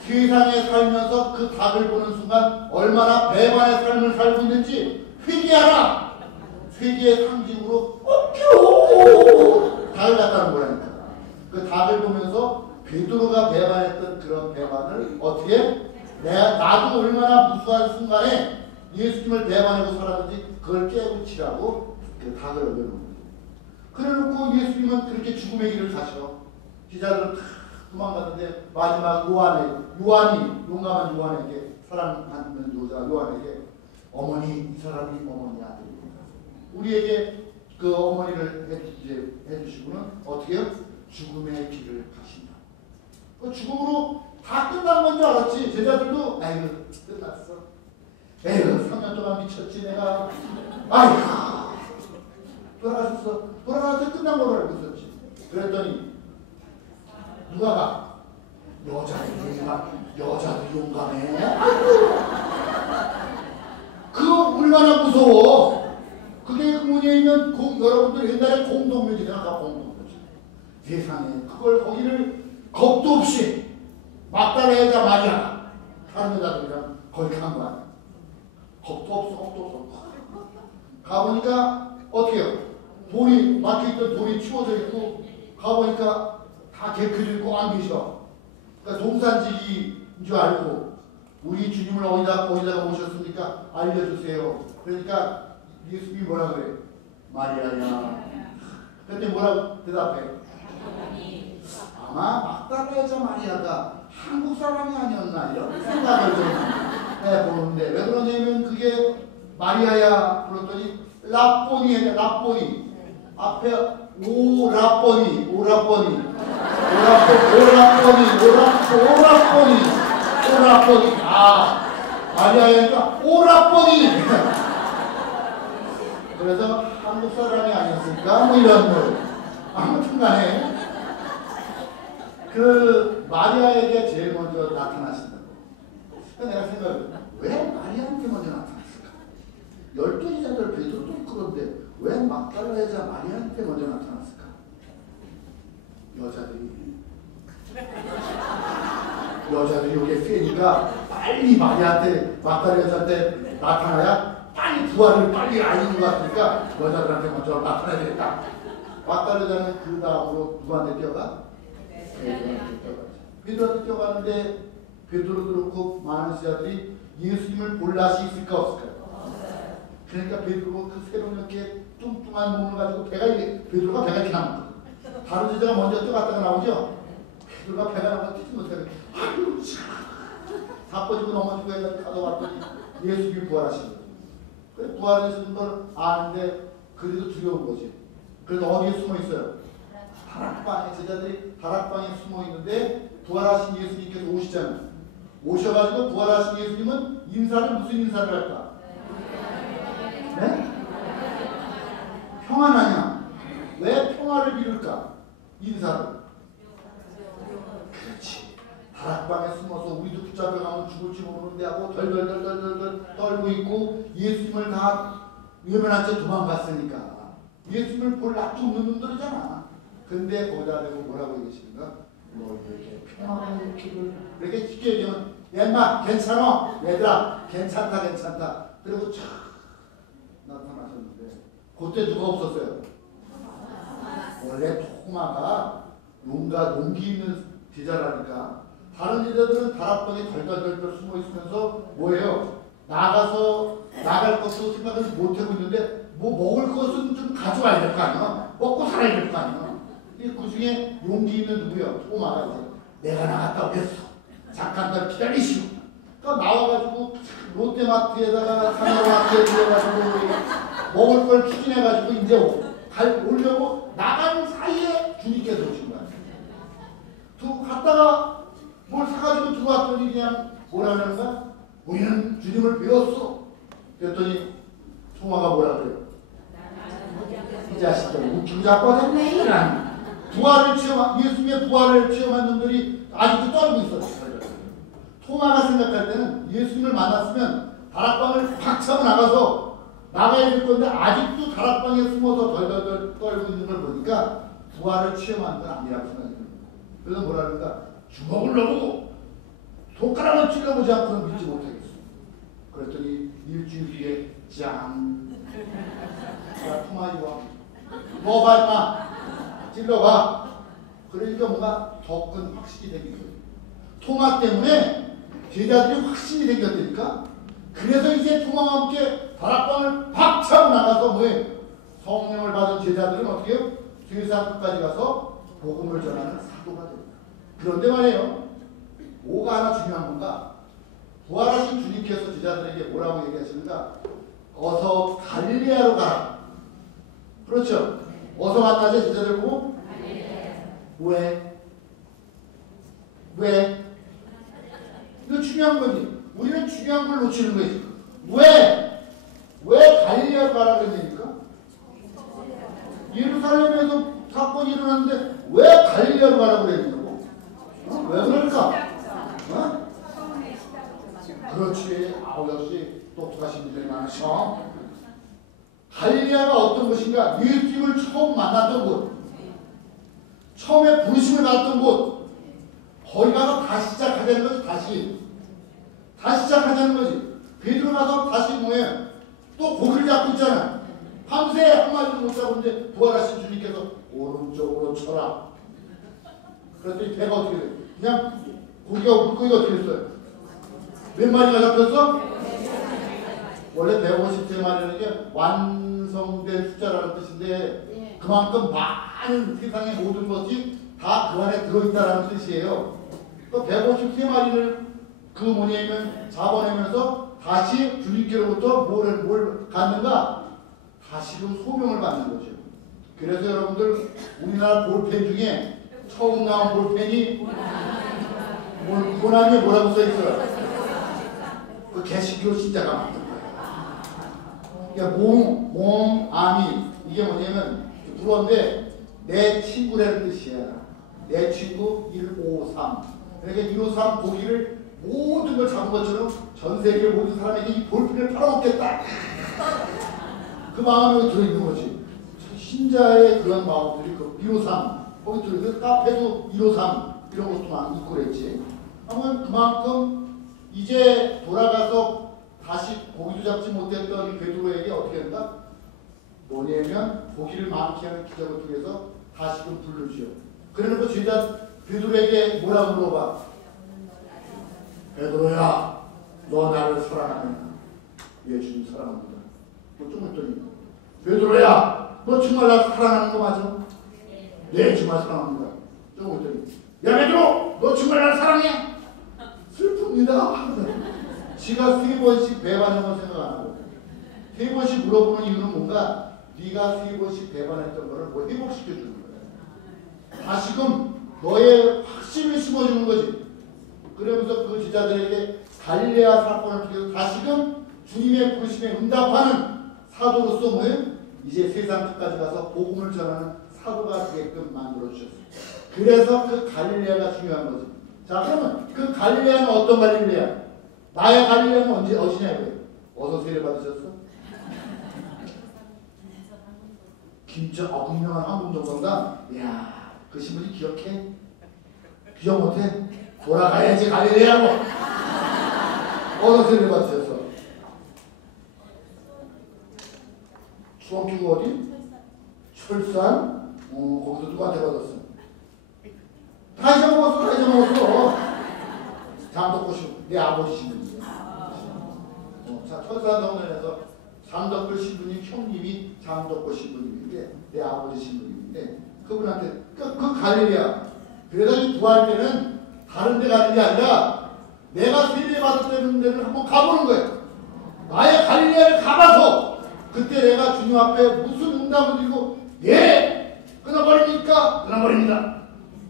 세상에 살면서 그 닭을 보는 순간 얼마나 배반의 삶을 살고 있는지 회개하라! 회개의 상징으로 닭을 갖다는 거라니까. 그 닭을 보면서 베드로가 배반했던 그런 배반을 어떻게? 나도 얼마나 무수한 순간에 예수님을 배반하고 살았는지 그걸 깨우치라고 그 닭을 얻어놓은 거예요. 그래놓고 예수님은 그렇게 죽음의 길을 가셔. 기자들은 다 도망갔는데 마지막 요한이 용감한 요한에게 사랑하는 여자 요한에게 어머니 이 사람이 어머니 아들입니다. 우리에게 그 어머니를 해주시고는 어떻게 해요? 죽음의 길을 가신다. 그 죽음으로 다 끝난 건 줄 알았지. 제자들도 아이고 끝났어. 에휴 3년 동안 미쳤지 내가. 아이고 돌아가서 끝난 걸로 알고 있었지. 그랬더니 누가 가? 여자도 용감해. 그거 얼마나 무서워. 그게 뭐냐면 여러분들 옛날에 공동묘지 생각하고 공동묘지. 세상에 그걸 거기를 겁도 없이 막달라 여자 마리아 다른 여자들이랑 거기 간 거야. 겁도 없어. 가보니까 어떻게 해요? 돌이 막혀있던 돌이 치워져 있고 가보니까 다 개켜져 있고 안 계셔. 그러니까 동산지기인 줄 알고 우리 주님을 어디다가 모셨습니까? 알려주세요. 그러니까 예수님이 뭐라 그래? 마리아야. 그때 뭐라고 대답해? 아마 막달라 여자 마리아가 한국 사람이 아니었나 이런 생각을 좀 해보는데 왜 그러냐면 그게 마리아야 그랬더니 라보니 앞에 오라보니 마리아니까 오라보니 그래서 한국 사람이 아니었을까 뭐 이런 거 아무튼 간에 그 마리아에게 제일 먼저 나타나신다고. 내가 생각해 왜 마리아한테 먼저 나타났을까? 12제자들 베드로도 그런데 왜 막달라 여자 마리아한테 먼저 나타났을까? 여자들이 여기에 세니까 빨리 마리아한테 막달라 여자한테 나타나야 빨리 부활을 빨리 알리는 것 같으니까 여자들한테 먼저 나타나야 되겠다. 막달라 여자는 그 다음으로 누구한테 뛰어가? 베드로한테 뛰어가는데 베드로 그렇고 많은 제자들이 예수님을 볼 낯이 있을까 없을까? 그러니까 베드로가 그 새로운 이렇게 뚱뚱한 몸을 가지고 베드로가 배가 이렇게 나왔거든. 다른 제자가 먼저 뛰어갔다가 나오죠. 베드로가 배가 나와서 뛰지 못해. 아유 다 빠지고 넘어지고 해가지고 가져왔더니 예수님이 부활하신 거예요. 그래 부활하시는 걸 아는데 그래도 두려운 거지. 그래서 어디에 숨어 있어요? 다락방에 제자들이 다락방에 숨어 있는데 부활하신 예수님께서 오시잖아요. 오셔가지고 부활하신 예수님은 인사를 무슨 인사를 할까? 네? 평안하냐? 왜 평화를 비룰까? 인사를. 그렇지. 다락방에 숨어서 우리도 붙잡혀가면 죽을지 모르는데 하고 덜덜덜 떨고 있고 예수님을 다 외면한 채 도망갔으니까 예수님을 볼 낯도 없는 놈들이잖아. 근데 거기다 대고 뭐라고 얘기하시는가? 너희에게 평안의 길을 이렇게 쉽게 얘기하면 얘마 괜찮아 얘들아 괜찮다 그리고 촥 나타나셨는데 그때 누가 없었어요? 원래 토마가 용기 있는 제자라니까 다른 제자들은 다락방에 덜덜덜덜 숨어 있으면서 뭐예요? 나갈 것도 생각을 못하고 있는데 뭐 먹을 것은 좀 가져와야 될 거 아니야? 먹고 살아야 될 거 아니야? 그 중에 용기 있는 누구야? 토마가 이제 내가 나갔다 오겠어. 잠깐 기다리시오. 그러니까 나와가지고 롯데마트에다가 상하마트에 들어가지고 먹을 걸 추진해가지고 이제 오려고 나간 사이에 주님께서 오신 거야. 갔다가 뭘 사가지고 들어왔더니 그냥 뭐라는 거야? 우리는 주님을 배웠어. 그랬더니 토마가 뭐라 그래요? 이 자식들 웃기고 자꾸 하네. 예수님의 부활을 체험한 놈들이 아직도 떨고 있었어요. 토마가 생각할 때는 예수님을 만났으면 다락방을 팍 차고 나가야 될 건데 아직도 다락방에 숨어서 덜덜덜 떨고 있는 걸 보니까 부활을 체험한 건 아니라고 생각해요. 그래서 뭐라 그럴까? 주먹을 넣고 손가락을 찔러보지 않고는 믿지 못하겠어. 그랬더니 일주일 뒤에 짱! 토마이와 너 봐 임마! 찔러봐. 그러니까 뭔가 더 큰 확신이 생긴 거예요. 토마 때문에 제자들이 확신이 생겼다니까. 그래서 이제 토마와 함께 다락방을 팍 차고 나가서 뭐예요? 성령을 받은 제자들은 어떻게 해요? 세상 끝까지 가서 복음을 전하는 사도가 됩니다. 그런데 말이에요. 뭐가 하나 중요한 건가? 부활하신 주님께서 제자들에게 뭐라고 얘기하시는가? 어서 갈릴레아로 가라. 그렇죠? 어서 만나자 제자들 보고. 왜? 이거 중요한 거지. 우리는 중요한 걸 놓치는 거지. 왜 갈릴레아로 가라 그랬습니까? 예루살렘에서 사건이 일어났는데 왜 갈릴레아로 가라고 그랬냐고? 왜 그럴까? 그렇지. 역시 똑똑하신 분들이 많으셔. 갈릴레아가 어떤 곳인가? 예수님을 처음 만났던 곳, 처음에 부르심을 받았던 곳, 거기 가서 다시 시작하자는 거지. 다시 시작하자는 거지. 베드로 가서 다시 뭐예요? 또 고기를 잡고 있잖아. 밤새 한마디도 못 잡았는데 부활하신 주님께서 오른쪽으로 쳐라. 그랬더니 배가 어떻게 돼? 그냥 물고기가 어떻게 됐어요? 몇 마리가 잡혔어? 원래 150마리라는 게 완성된 숫자라는 뜻인데 그만큼 많은 세상의 모든 것이 다 그 안에 들어있다는 뜻이에요. 또 153마리를 그 뭐냐면 잡아내면서 다시 주님께로부터 뭘 갖는가? 다시금 소명을 받는 거죠. 그래서 여러분들 우리나라 볼펜 중에 처음 나온 볼펜이 고난이 뭐라고 써있어요? 그 개신교 신자가 만든 거예요. 그러니까 아미 이게 뭐냐면 불어인데 내 친구라는 뜻이야. 내 친구 153. 그러니까 153 고기를 모든 걸 잡은 것처럼 전 세계 모든 사람에게 이 볼펜을 팔아먹겠다. 그 마음이 들어있는 거지. 신자의 그런 마음들이 그 153 거기 들어있는 카페도 153 이런 것도 많이 있고 그랬지. 아무튼 그만큼 이제 돌아가서 다시 고기도 잡지 못했던 베드로에게 어떻게 한다? 뭐냐면 고기를 많게 하는 기적을 통해서 다시금 부르지요. 그래놓고 제자 베드로에게 뭐라 물어봐? 베드로야, 너 나를 사랑하느냐? 예, 주님 사랑합니다. 좀 했더니 베드로야, 너 정말 나 사랑하는 거 맞아? 네, 정말 사랑합니다. 좀 했더니 야 베드로, 너 정말 나를 사랑해? 슬픕니다. 지가 3번씩 배반한 생각 안 하고 3번씩 물어보는 이유는 뭔가 네가 3번씩 배반했던 거를 뭐 회복시켜주는 거야. 다시금 너의 확신을 심어주는 거지. 그러면서 그 제자들에게 갈릴레아 사건을 통해서 다시금 주님의 부르심에 응답하는 사도로서 뭐예요? 이제 세상 끝까지 가서 복음을 전하는 사도가 되게끔 만들어주셨어요. 그래서 그 갈릴레아가 중요한 거지. 자, 그러면 그 갈릴레아는 어떤 갈릴레아? 나의 갈릴레아는 어디냐고요? 어서 세례 받으셨어? 김정, 유명한 한국 정권가? 이야, 그 신분이 기억해? 기억 못해? 돌아가야지 갈릴레아고. 어서 세례 받으셨어? 수원큐브 어디? 철산? 거기서 누구한테 받았어? 다 잊어먹었어. 내 아버지 신부님이에요. 자, 천산동면에서 장덕글 신부님 형님이 장덕고 신부님인데 내 아버지 신부님인데 그분한테 그 갈릴리야. 그래서 이 부활 때는 다른 데 가는 게 아니라 내가 세례 받았다는 데를 한번 가보는 거예요. 나의 갈릴리아를 가봐서 그때 내가 주님 앞에 무슨 응답을 드리고 예! 끊어버립니까? 끊어버립니다.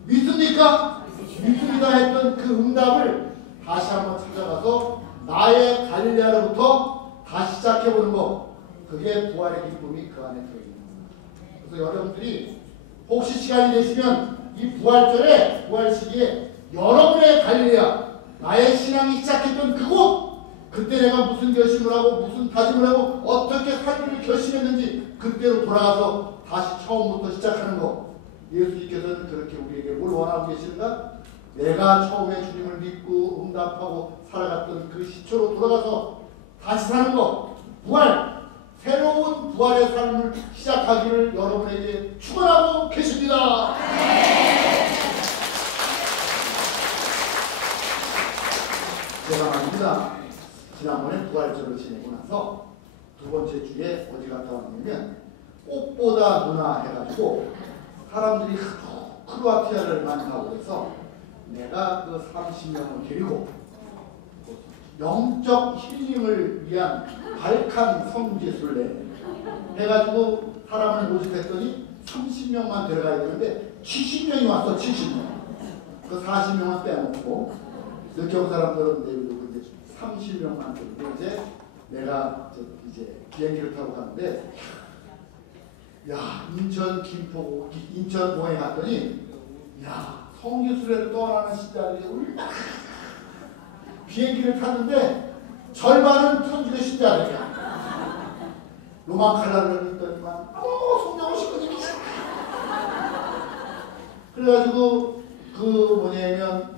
믿습니까? 믿습니다 했던 그 응답을 다시 한번 찾아가서 나의 갈릴리아로부터 다시 시작해보는 거 그게 부활의 기쁨이 그 안에 들어있는 거예요. 그래서 여러분들이 혹시 시간이 되시면 이 부활절에 부활 시기에 여러분의 갈릴리아 나의 신앙이 시작했던 그곳 그때 내가 무슨 결심을 하고 무슨 다짐을 하고 어떻게 살기를 결심했는지 그때로 돌아가서 다시 처음부터 시작하는 거 예수님께서는 그렇게 우리에게 뭘 원하고 계시는가? 내가 처음에 주님을 믿고 응답하고 살아갔던 그 시초로 돌아가서 다시 사는 거 부활 새로운 부활의 삶을 시작하기를 여러분에게 축원하고 계십니다. 제가 말입니다. 지난번에 부활절을 지내고 나서 두 번째 주에 어디 갔다 왔냐면 꽃보다 누나 해가지고 사람들이 크로아티아를 만나고 해서 내가 그 30명을 데리고 영적 힐링을 위한 발칸 성지순례 해가지고 사람을 모집했더니 30명만 데려가야 되는데 70명이 왔어. 70명. 그 40명은 빼먹고 늦게 온 사람들은 내비두고 이제 30명만 데리고 이제 내가 이제 비행기를 타고 갔는데 야 인천 김포 인천 공항에 갔더니 야 성지순례를 떠나는 신자들이 얼마나 비행기를 탔는데 절반은 천주교 신자들이야. 로만 칼라를 있더니만 성령을 싣거든요. 그래가지고 그 뭐냐면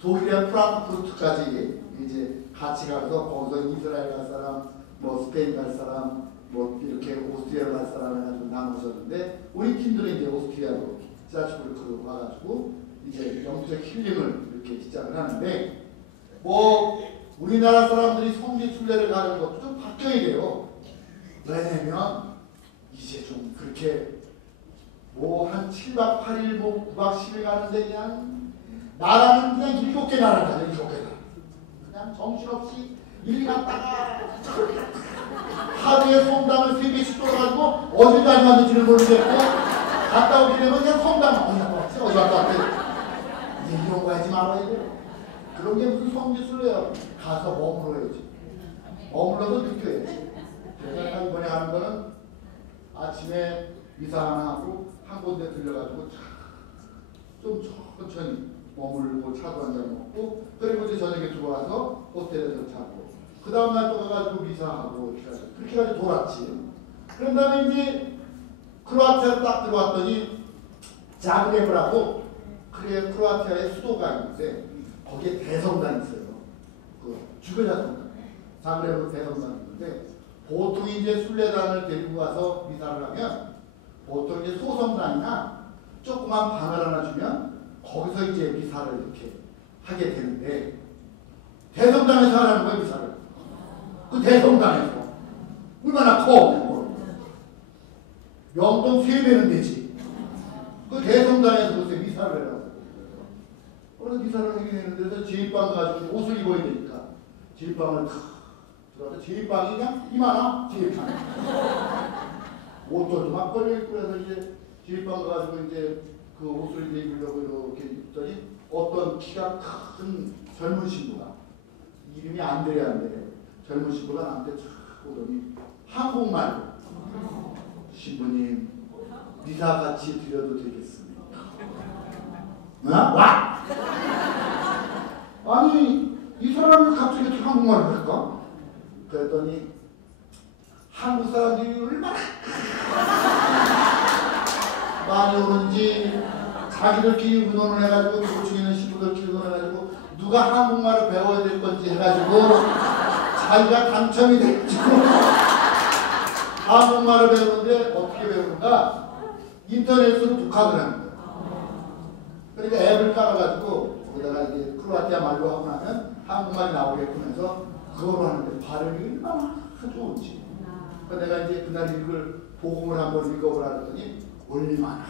독일의 프랑크푸르트까지 이제 같이 가서 거기서 이스라엘 갈 사람, 뭐 스페인 갈 사람, 뭐 이렇게 오스트리아 갈 사람 해가지고 나누셨는데 우리 팀들은 이제 오스트리아로 자츠부르크로 와가지고 이제 영적 힐링을 이렇게 시작을 하는데 뭐 우리나라 사람들이 성지순례를 가는 것도 좀 바뀌어야 돼요. 왜냐면 이제 좀 그렇게 뭐 한 7박 8일 뭐 9박 10일 가는데 그냥 나라는 그냥 7개 나라 가요. 7개 나라. 그냥 정신없이 일 갔다가 하루에 성당을 3개씩 돌아가지고 어딜 다녀왔는지를 모르겠고 갔다 오게 되면 그냥 성당 어디 갔다 왔지? 어디 갔다 왔지? 이제 이런 거 하지 말아야 돼요. 그런 게 무슨 성지순례야. 가서 머물러야지. 머물러서 느껴야지. 제가 이번에 하는 거는 아침에 미사 하나 하고 한 군데 들려가지고 좀 천천히 머물고 차도 한잔 먹고 그리고 이제 저녁에 들어와서 호텔에서 자고 그 다음날 또 가가지고 미사하고 이렇게 해서 그렇게 가지고 돌았지. 그런 다음에 이제 크로아티아를 딱 들어왔더니 자그레브라고 그게 크로아티아의 수도가 있는데 거기에 대성당이 있어요. 그 주교자 성당. 자그레브 대성당이 있는데 보통 이제 순례단을 데리고 가서 미사를 하면 보통 이제 소성당이나 조그만 방을 하나 주면 거기서 이제 미사를 이렇게 하게 되는데 대성당에서 하라는 거예요. 미사를. 그 대성당에서 얼마나 커. 명동 3배는 되지. 그 대성당에서 그래서 미사를 해라고. 그래서 미사를 하게 되는데 제일방 가지고 옷을 입어야 되니까 제일방을 들어가서 제일방이 그냥 이만한 제일방. 옷도 막 걸려있고 그래서 이제 제일방 가지고 이제 그 옷을 이제 입으려고 이렇게 입더니 어떤 키가 큰 젊은 신부가 이름이 안드레아인데 젊은 신부가 나한테 쫙 오더니 한국말로 신부님 미사 같이 드려도 되겠습니까? 와! 아니 이 사람이 갑자기 어떻게 한국말을 할까? 그랬더니 한국 사람들이 얼마나 많이 오는지 자기들끼리 의논을 해가지고 도중에 있는 신부들끼리 의논해가지고 누가 한국말을 배워야 될 건지 해가지고 자기가 당첨이 됐죠. 한국말을 배우는데 어떻게 배우는가? 인터넷으로 독학을 하는 거예요. 그러니까 앱을 깔아가지고 거기다가 이제 크로아티아 말로 하고 나면 한국말이 나오게끔 해서 그거로 하는데 발음이 얼마나 좋은지. 내가 이제 그날 이걸 복음을 한번 읽어보라 그랬더니 얼마나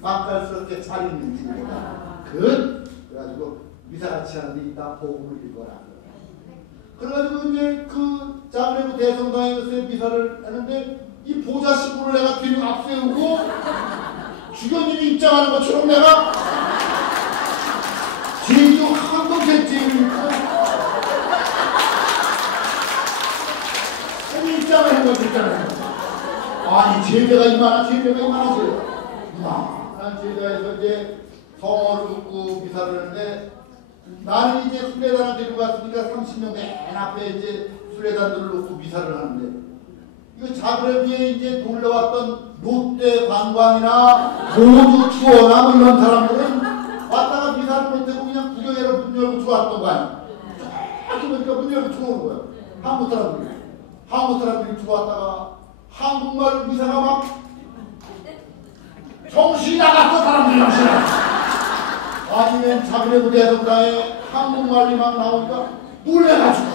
맛깔스럽게 잘 읽는지 내가 그래가지고 미사같이 하는데 이따 복음을 읽어라. 그래가지고 이제 그 자그레브 대성당에서 미사를 하는데 이 보좌 신부를 내가 뒤로 앞세우고 주교님이 입장하는 것처럼 내가 제주 한국대제를 입장을 한 거지 있잖아요. 아니 제대가 이만하지. 난 제대에서 이제 성어를 듣고 미사를 했는데 나는 이제 순례단을 데리고 갔으니까 30명 맨 앞에 이제 순례단들을 놓고 미사를 하는데 이거 자그레브에 이제 놀러왔던 롯데 관광이나 호주 투어나 뭐 이런 사람들은 왔다가 미사를 못하고 그냥 구경회로 문 열고 들어왔던 거 아니야. 쫙 보니까 문 열고 들어오는 거야. 한국 사람들이 들어왔다가 한국말 미사가 막 정신이 나갔어. 사람들이 정신이 나갔어. 아니면 자그레브 대성당에 한국말이 막 나오니까 놀래가지고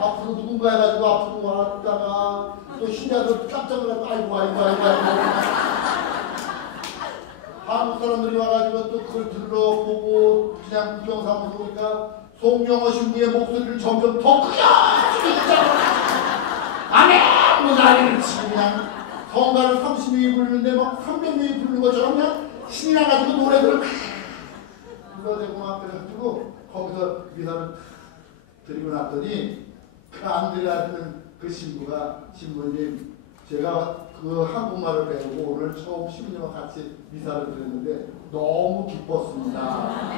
앞으로 누군가 해가지고 앞으로 왔다가 또 신자들 깜짝 놀라고 아이고 한국 사람들이 와가지고 또 그걸 들어보고 그냥 구경삼아서 보니까 송영호 신부의 목소리를 점점 더 크게 아멘! 무사리를 치고 그냥 성가를 30명이 부르는데 막 300명이 부르는 것처럼 그냥 신이 나가지고 노래를 불러대고 막 그래가지고 거기서 미사를 드리고 났더니 그 안드레아는 그 신부님 제가 그 한국말을 배우고 오늘 처음 신부님과 같이 미사를 드렸는데 너무 기뻤습니다.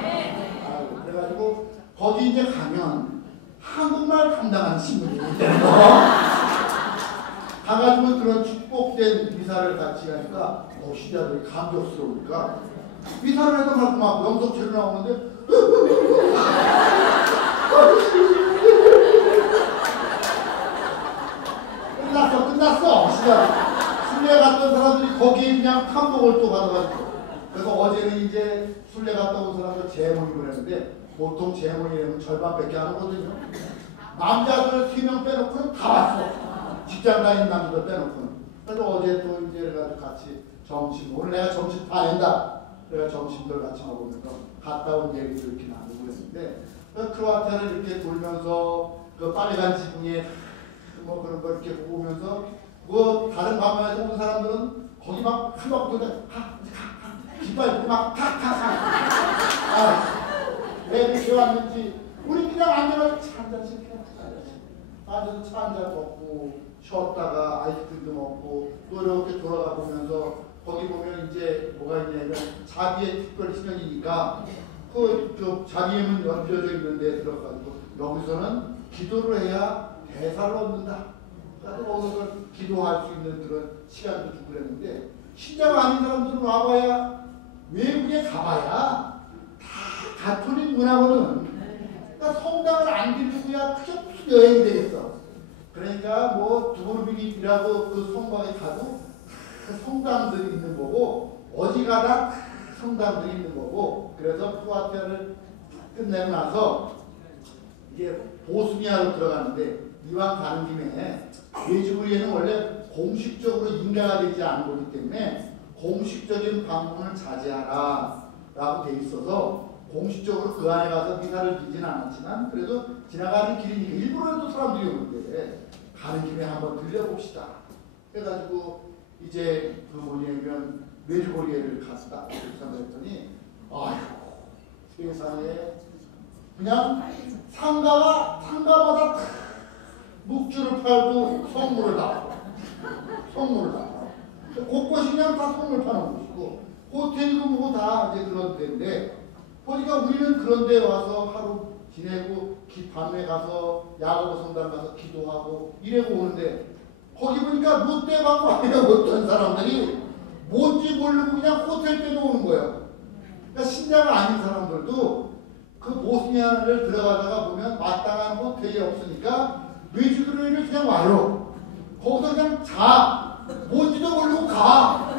그래가지고 거기 이제 가면 한국말 담당하는 신부님이 되는 거 가가지고 그런 축복된 미사를 같이 하니까 신자들이 감격스러우니까 미사를 해도 막 명성체로 나오는데 끝났어. 순례 갔던 사람들이 거기에 그냥 탐복을 또 받아가지고 그래서 어제는 이제 순례 갔다 온 사람들 재모임을 했는데 보통 재모임은 절반밖에 안 오거든요. 남자들 3명 빼놓고는 다 왔어. 직장 다니는 남자들 빼놓고는. 그래서 어제 또 이제 그래가지고 같이 점심 오늘 내가 점심 다 낸다. 내가 점심들 같이 먹으면서 갔다 온 얘기를 이렇게 나누고 그랬는데 크로아티아를 이렇게 돌면서 그 빨간 지붕에 뭐 그런 거 이렇게 보면서 뭐 다른 관광에서 온 사람들은 거기 막 한박 보는데 깃발 막 왜 이렇게 왔는지 우리 그냥 앉아서 차 한잔씩 해. 앉아서 차 한잔 먹고 쉬었다가 아이스크림도 먹고 또 이렇게 돌아가 보면서 거기 보면 이제 뭐가 있냐면 자비의 특별 희년이니까 그 자비의 문 열려져 있는 데 들어가지고 여기서는 기도를 해야 대사를 얻는다. 그래서 거기서 기도할 수 있는 그런 시간도 주고 그랬는데 신자가 아닌 사람들은 와봐야 외국에 가봐야 다 가톨릭 문화거든. 그러니까 성당을 안 들리고야 그게 무슨 여행이 되겠어. 그러니까 뭐 두루비리라고 그 성곽에 가도 성당들이 있는 거고 어디 가다 성당들이 있는 거고 그래서 크로아티아를 끝내고 나서 이게 보스니아로 들어가는데 이왕 가는 김에 메주리에는 원래 공식적으로 인가가 되지 않은 거기 때문에 공식적인 방문을 자제하라 라고 돼 있어서 공식적으로 그 안에 가서 미사를 드리진 않았지만 그래도 지나가는 길이니까 일부러도 사람들이 오는데 가는 김에 한번 들려봅시다 해가지고 이제 그 뭐냐면 메주리에를 갔다 그랬더니 아이고 세상에 그냥 상가마다 묵주를 팔고 성물을 다 곳곳이 그냥 다 성물 파는 곳이고 호텔도 뭐고 다 이제 그런 데인데 보니까 우리는 그런 데 와서 하루 지내고 밤에 가서 야고보 성당 가서 기도하고 이래고 오는데 거기 보니까 롯데관광에 어떤 사람들이 뭔지 모르고 그냥 호텔 때도 오는 거예요. 그러니까 신자가 아닌 사람들도 그 보스니아를 들어가다가 보면 마땅한 호텔이 없으니까 메주리에를 그냥 와요. 거기서 그냥 자. 뭔지도 모르고 가.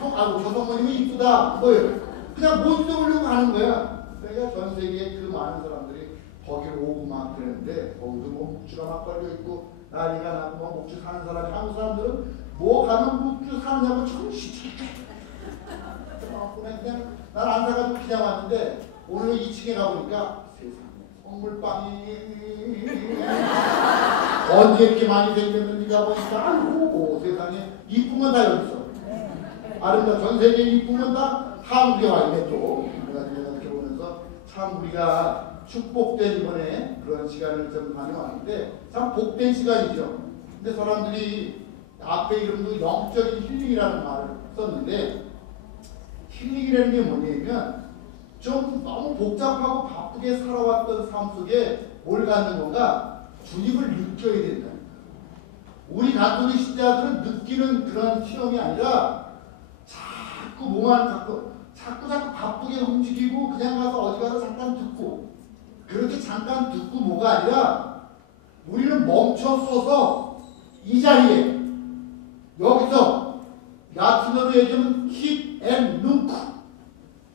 저 성모님이 이쁘다. 뭐예요? 그냥 뭔지도 모르고 가는 거야. 그러니까 전 세계에 그 많은 사람들이 거기를 오고 막 그랬는데 거기도 뭐 묵주가 막 걸려있고 난리가 나고 뭐 묵주 사는 사람이 한국 사람들은 뭐 가면 묵주 사느냐고 정신이 그냥 난 안 사가지고 그냥 왔는데 오늘 2층에 가보니까 세상에 선물빵이 언제 이렇게 많이 생겼는지 가보니까 아이고 세상에 이쁜 건 다 여기 있어. 아름다워. 전 세계 이쁜 건 다 한국에 와 있네 또. 이렇게 보면서 참 우리가 축복된 이번에 그런 시간을 좀 다녀왔는데 참 복된 시간이죠. 근데 사람들이 앞에 이름도 영적인 힐링이라는 말을 썼는데 힐링이라는 게 뭐냐면 좀 너무 복잡하고 바쁘게 살아왔던 삶 속에 뭘 갖는 건가? 주님을 느껴야 된다. 우리 가톨릭 신자들은 느끼는 그런 시험이 아니라 자꾸 몸만 자꾸 바쁘게 움직이고 그냥 가서 어디 가서 잠깐 듣고 그렇게 잠깐 듣고 뭐가 아니라 우리는 멈춰서서 이 자리에 여기서 라틴어로 얘기하면 힙 앤 뭉크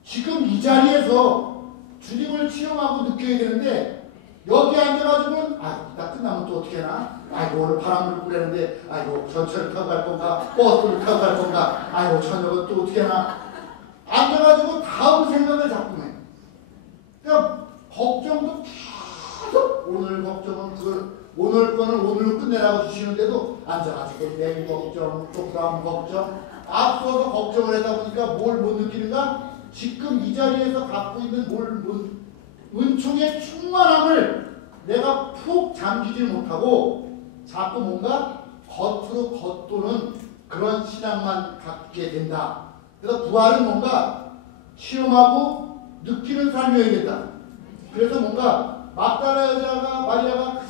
지금 이 자리에서 주님을 체험하고 느껴야 되는데 여기 앉아가지고는 이따 끝나면 또 어떻게 하나? 아이고 오늘 바람을 뿌리는데 아이고 전철을 타고 갈 건가? 버스를 타고 갈 건가? 아이고 저녁은 또 어떻게 하나? 앉아가지고 다음 생각을 자꾸 해. 그러니까 걱정도 계속 오늘 걱정은 오늘 거는 오늘 끝내라고 주시는데도 앉아가지고 내일 걱정 또 다음 걱정 앞서서 걱정을 하다 보니까 뭘 못 느끼는가? 지금 이 자리에서 갖고 있는 은총의 충만함을 내가 푹 잠기지 못하고 자꾸 뭔가 겉으로 겉도는 그런 신앙만 갖게 된다. 그래서 부활은 뭔가 체험하고 느끼는 삶이어야 된다. 그래서 뭔가 막달라 여자가 마리아가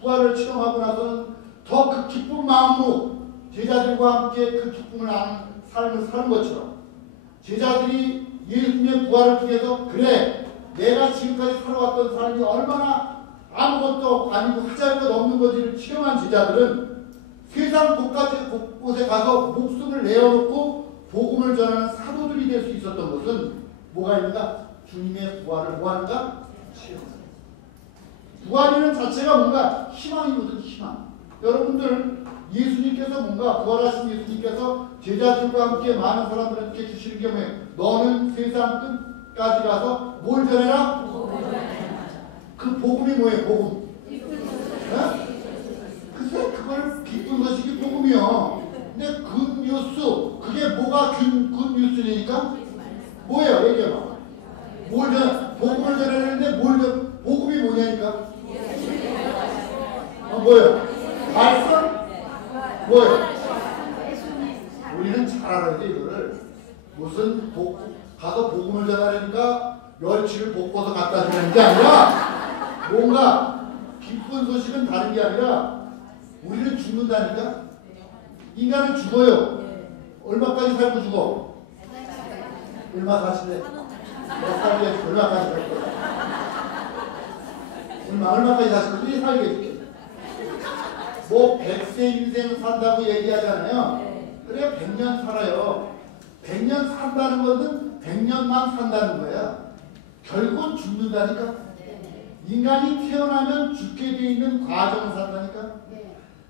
부활을 체험하고 나서는 더 그 기쁜 마음으로 제자들과 함께 그 기쁨을 아는 삶을 사는 것처럼 제자들이 예수님의 부활을 통해서 그래 내가 지금까지 살아왔던 삶이 얼마나 아무것도 아니고 하자할 것 없는 것을 체험한 제자들은 세상 곳곳에 가서 목숨을 내어놓고 복음을 전하는 사도들이 될 수 있었던 것은 뭐가 있는가? 주님의 부활을 뭐하는가? 체험한다. 부활이라는 자체가 뭔가 희망이거든. 희망. 여러분들 예수님께서 뭔가 부활하신 예수님께서 제자들과 함께 많은 사람들한테 주시는 게 뭐예요? 너는 세상 끝까지 가서 뭘 전해라? 그 복음이 뭐예요? 복음. 글쎄 그걸 기쁜 소식이 복음이요. 근데 굿뉴스 그게 뭐가 굿뉴스니까? 뭐예요? 얘기해봐. 복음을 전하는데 복음이 뭐냐니까? 뭐예요? 말씀? 뭐예요? 우리는 잘 알아야 돼 이거를. 무슨 가서 복음을 전하려니까 멸치를 볶아서 갖다 주는 게 아니라 뭔가 기쁜 소식은 다른 게 아니라 우리는 죽는다니까? 인간은 죽어요. 얼마까지 살고 죽어? 얼마 사실래? 몇 살에 얼마까지 살 거야? 얼마까지 사실 거야? 살겠지? 뭐 100세 인생 산다고 얘기하잖아요. 그래 100년 살아요. 100년 산다는 것은 100년만 산다는 거야. 결국은 죽는다니까. 인간이 태어나면 죽게 돼 있는 과정을 산다니까.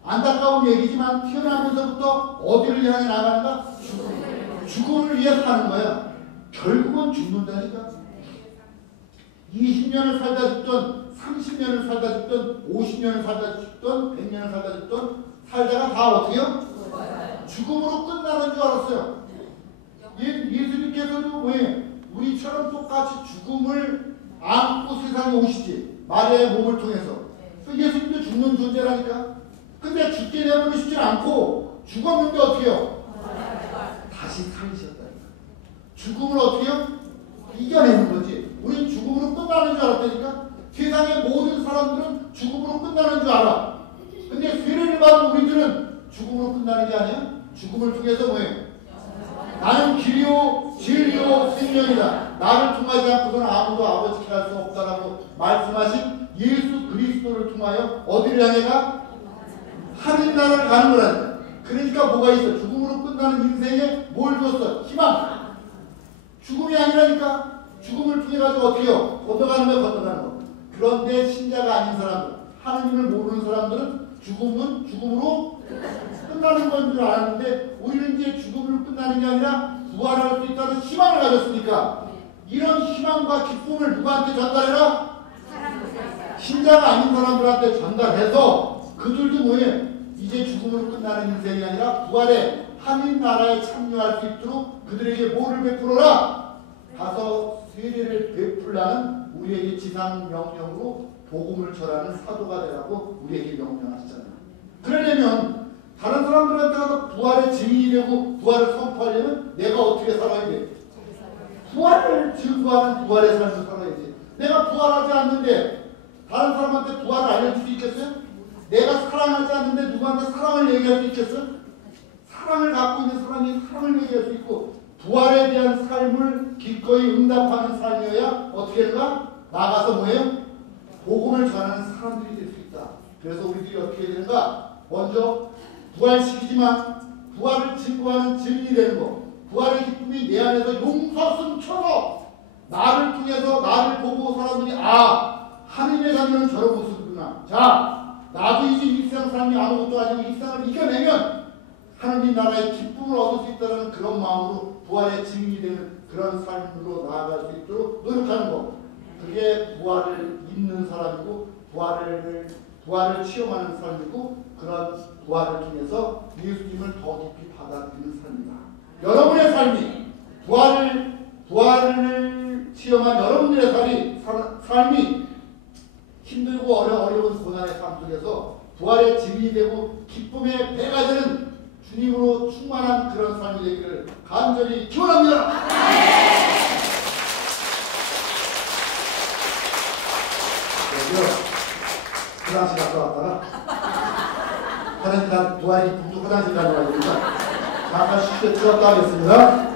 안타까운 얘기지만 태어나면서부터 어디를 향해 나가는가? 죽음을 위해 사는 거야. 결국은 죽는다니까. 20년을 살다 죽던 30년을 살다 죽던 50년을 살다 죽던 100년을 살다 죽던 살다가 다 어떻게요? 죽음으로 끝나는 줄 알았어요. 예수님께서도 왜 우리처럼 똑같이 죽음을 안고 세상에 오시지. 마리아의 몸을 통해서. 예수님도 죽는 존재라니까. 근데 죽게 되면 쉽지 않고 죽었는데 어떻게 해요? 다시 살리셨다니까. 죽음을 어떻게 해요? 이겨내는 거지. 우리는 죽음으로 끝나는 줄 알았다니까. 세상의 모든 사람들은 죽음으로 끝나는 줄 알아. 근데 세례를 받은 우리들은 죽음으로 끝나는 게 아니야. 죽음을 통해서 뭐예요? 나는 길이요 진리요 생명이다. 나를 통하지 않고서는 아무도 아버지께 갈 수 없다라고 말씀하신 예수 그리스도를 통하여 어디를 향해 가? 하늘 나라를 가는 거라니까. 그러니까 뭐가 있어? 죽음으로 끝나는 인생에 뭘 줬어? 희망. 죽음이 아니라니까. 죽음을 통해 가지고 어떻게 해요? 건너가는 거야, 건너가는 거. 그런데 신자가 아닌 사람들, 하느님을 모르는 사람들은 죽음은 죽음으로 끝나는 건 줄 알았는데 오히려 이제 죽음으로 끝나는 게 아니라 부활할 수 있다는 희망을 가졌으니까 이런 희망과 기쁨을 누구한테 전달해라? 신자가 아닌 사람들한테 전달해서 그들도 뭐예요? 이제 죽음으로 끝나는 인생이 아니라 부활의 하나님 나라에 참여할 수 있도록 그들에게 뭐를 베풀어라? 가서 세례를 베풀라는 우리에게 지상 명령으로 복음을 전하는 사도가 되라고 우리에게 명령하시잖아요. 그러려면 다른 사람들한테 가서 부활의 증인이 되고 부활을 선포하려면 내가 어떻게 살아야 돼? 부활을 증거하는 부활의 삶을 살아야지. 내가 부활하지 않는데 다른 사람한테 부활을 알려줄 수 있겠어요? 내가 사랑하지 않는데 누구한테 사랑을 얘기할 수 있겠어요? 사랑을 갖고 있는 사람이 사랑을 얘기할 수 있고 부활에 대한 삶을 기꺼이 응답하는 삶이어야 어떻게 되는가? 나가서 뭐예요? 복음을 전하는 사람들이 될 수 있다. 그래서 우리들이 어떻게 되는가? 먼저 부활시키지만 부활을 증거하는 증인이 되는 거. 부활의 기쁨이 내 안에서 용서슴 쳐서 나를 통해서 나를 보고 사람들이 하느님의 자녀는 저런 모습이구나. 자, 나도 이제 이 세상 사람이 아무것도 아니고 이 세상을 이겨내면 하느님 나라의 기쁨을 얻을 수 있다는 그런 마음으로 부활의 증인이 되는 그런 삶으로 나아갈 수 있도록 노력하는 것. 그게 부활을 입는 사람이고 부활을 체험하는 삶이고 그런 부활을 통해서 예수님을 더 깊이 받아들이는 삶이다. 여러분의 삶이 부활을 체험한 여러분들의 삶이 힘들고 어려운 고난의 삶 속에서 부활의 증인이 되고 기쁨의 배가 되는 주님으로 충만한 그런 삶이 되기를 간절히 기원합니다. 화장실 갔다 왔다가 화장실 부활의 기쁨도 화장실 가는 거니까 잠깐 쉽게 들었다 하겠습니다.